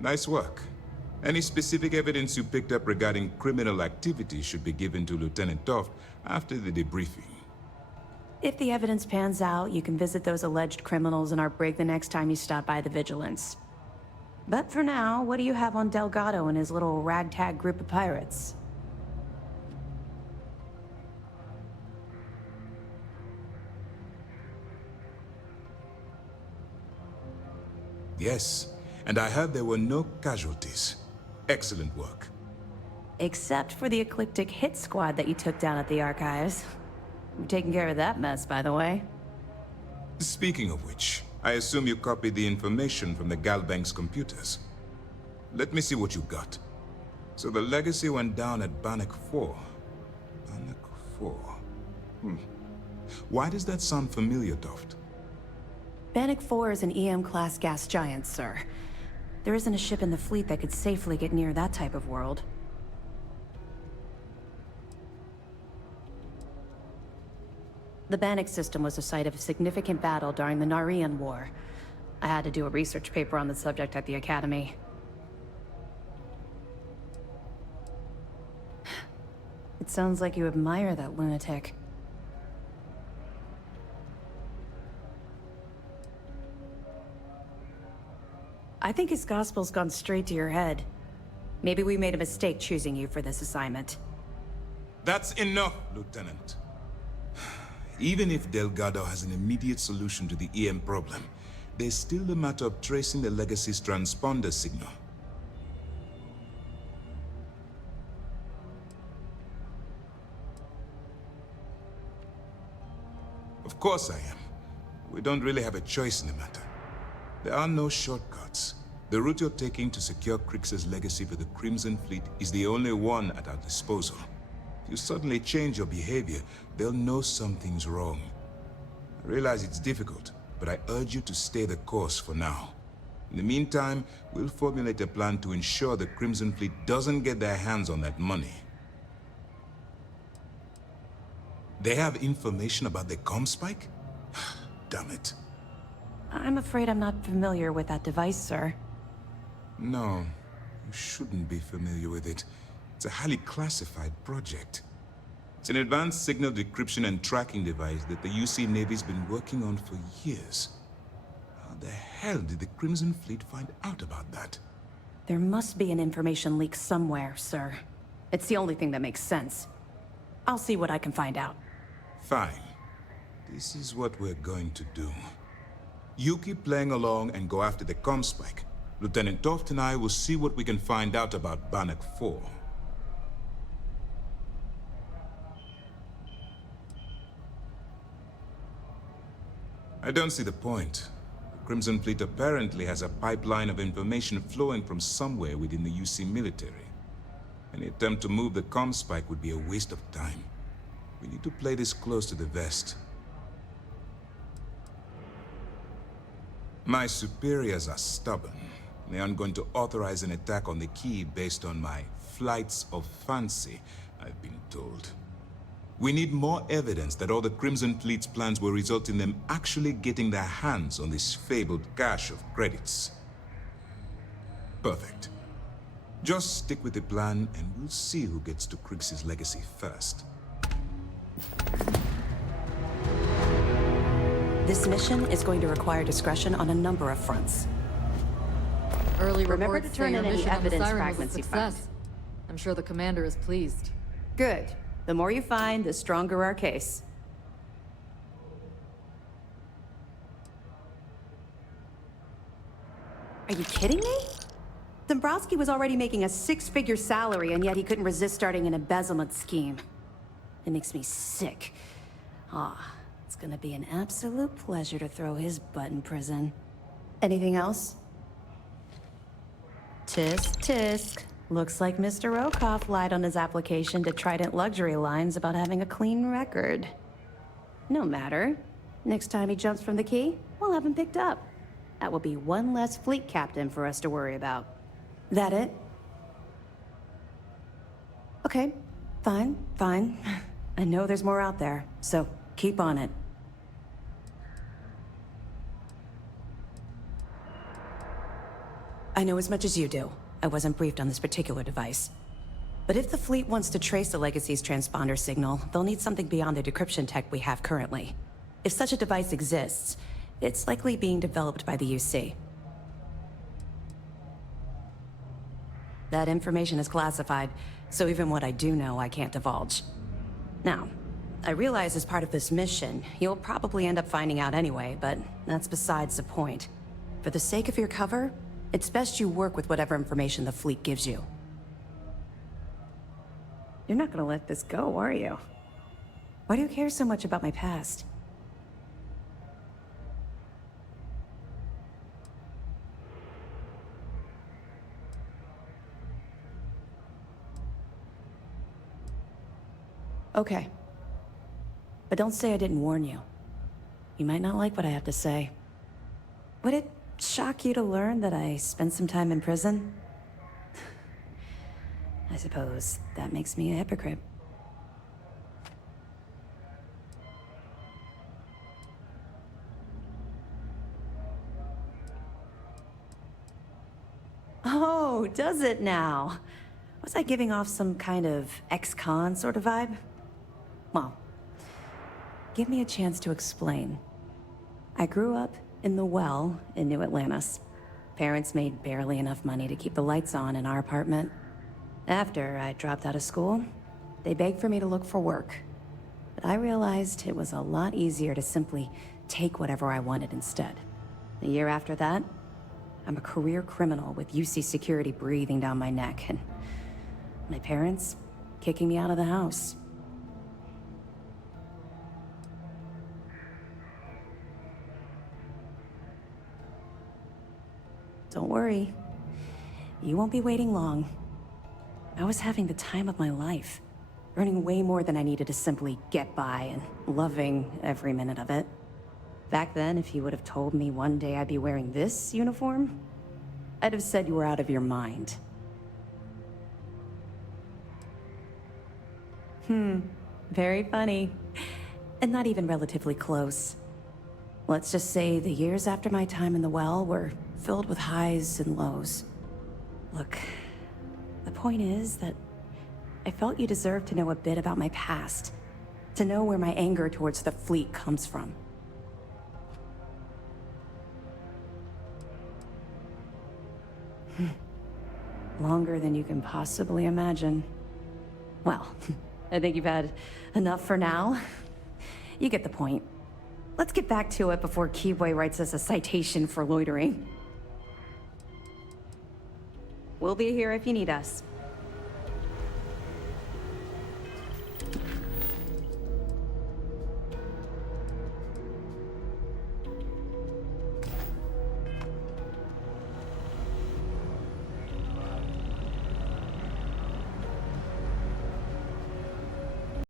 Nice work. Any specific evidence you picked up regarding criminal activity should be given to Lieutenant Toft after the debriefing. If the evidence pans out, you can visit those alleged criminals in our brig the next time you stop by the Vigilance. But for now, what do you have on Delgado and his little ragtag group of pirates? Yes, and I heard there were no casualties. Excellent work. Except for the eclectic hit squad that you took down at the archives. You're taking care of that mess, by the way. Speaking of which, I assume you copied the information from the Galbank's computers. Let me see what you got. So the legacy went down at Bannock 4. Bannock 4. Why does that sound familiar, Toft? Bannock 4 is an EM-class gas giant, sir. There isn't a ship in the fleet that could safely get near that type of world. The Bannock system was the site of a significant battle during the Narian War. I had to do a research paper on the subject at the Academy. It sounds like you admire that lunatic. I think his gospel's gone straight to your head. Maybe we made a mistake choosing you for this assignment. That's enough, Lieutenant. Even if Delgado has an immediate solution to the EM problem, there's still the matter of tracing the Legacy's transponder signal. Of course I am. We don't really have a choice in the matter. There are no shortcuts. The route you're taking to secure Crix's legacy for the Crimson Fleet is the only one at our disposal. If you suddenly change your behavior, they'll know something's wrong. I realize it's difficult, but I urge you to stay the course for now. In the meantime, we'll formulate a plan to ensure the Crimson Fleet doesn't get their hands on that money. They have information about the ComSpike? Damn it. I'm afraid I'm not familiar with that device, sir. No, you shouldn't be familiar with it. It's a highly classified project. It's an advanced signal decryption and tracking device that the UC Navy's been working on for years. How the hell did the Crimson Fleet find out about that? There must be an information leak somewhere, sir. It's the only thing that makes sense. I'll see what I can find out. Fine. This is what we're going to do. You keep playing along and go after the ComSpike. Lieutenant Toft and I will see what we can find out about Bannock 4. I don't see the point. The Crimson Fleet apparently has a pipeline of information flowing from somewhere within the UC military. Any attempt to move the ComSpike would be a waste of time. We need to play this close to the vest. My superiors are stubborn. They aren't going to authorize an attack on the key based on my flights of fancy, I've been told. We need more evidence that all the Crimson Fleet's plans will result in them actually getting their hands on this fabled cache of credits. Perfect. Just stick with the plan and we'll see who gets to Crix's legacy first. This mission is going to require discretion on a number of fronts. Early Remember reports to turn say in your any mission on the evidence Siren was a fragments you find. success. I'm sure the commander is pleased. Good. The more you find, the stronger our case. Are you kidding me? Dombrowski was already making a six-figure salary, and yet he couldn't resist starting an embezzlement scheme. It makes me sick. It's gonna be an absolute pleasure to throw his butt in prison. Anything else? Tisk, tisk. Looks like Mr. Rokoff lied on his application to Trident Luxury Lines about having a clean record. No matter. Next time he jumps from the key, we'll have him picked up. That will be one less fleet captain for us to worry about. That it? Okay, fine. I know there's more out there, so keep on it. I know as much as you do. I wasn't briefed on this particular device. But if the fleet wants to trace the Legacy's transponder signal, they'll need something beyond the decryption tech we have currently. If such a device exists, it's likely being developed by the UC. That information is classified, so even what I do know, I can't divulge. Now, I realize as part of this mission, you'll probably end up finding out anyway, but that's besides the point. For the sake of your cover, it's best you work with whatever information the fleet gives you. You're not gonna let this go, are you? Why do you care so much about my past? Okay. But don't say I didn't warn you. You might not like what I have to say. Would it shock you to learn that I spent some time in prison? I suppose that makes me a hypocrite. Oh, does it now? Was I giving off some kind of ex-con sort of vibe? Well, give me a chance to explain. I grew up in the Well in New Atlantis. Parents made barely enough money to keep the lights on in our apartment. After I dropped out of school, they begged for me to look for work. But I realized it was a lot easier to simply take whatever I wanted instead. A year after that, I'm a career criminal with UC security breathing down my neck, and my parents kicking me out of the house. Don't worry. You won't be waiting long. I was having the time of my life, earning way more than I needed to simply get by and loving every minute of it. Back then, if you would have told me one day I'd be wearing this uniform, I'd have said you were out of your mind. Very funny. And not even relatively close. Let's just say the years after my time in the well were filled with highs and lows. Look, the point is that I felt you deserved to know a bit about my past, to know where my anger towards the fleet comes from. Longer than you can possibly imagine. Well, I think you've had enough for now. You get the point. Let's get back to it before Keyway writes us a citation for loitering. We'll be here if you need us.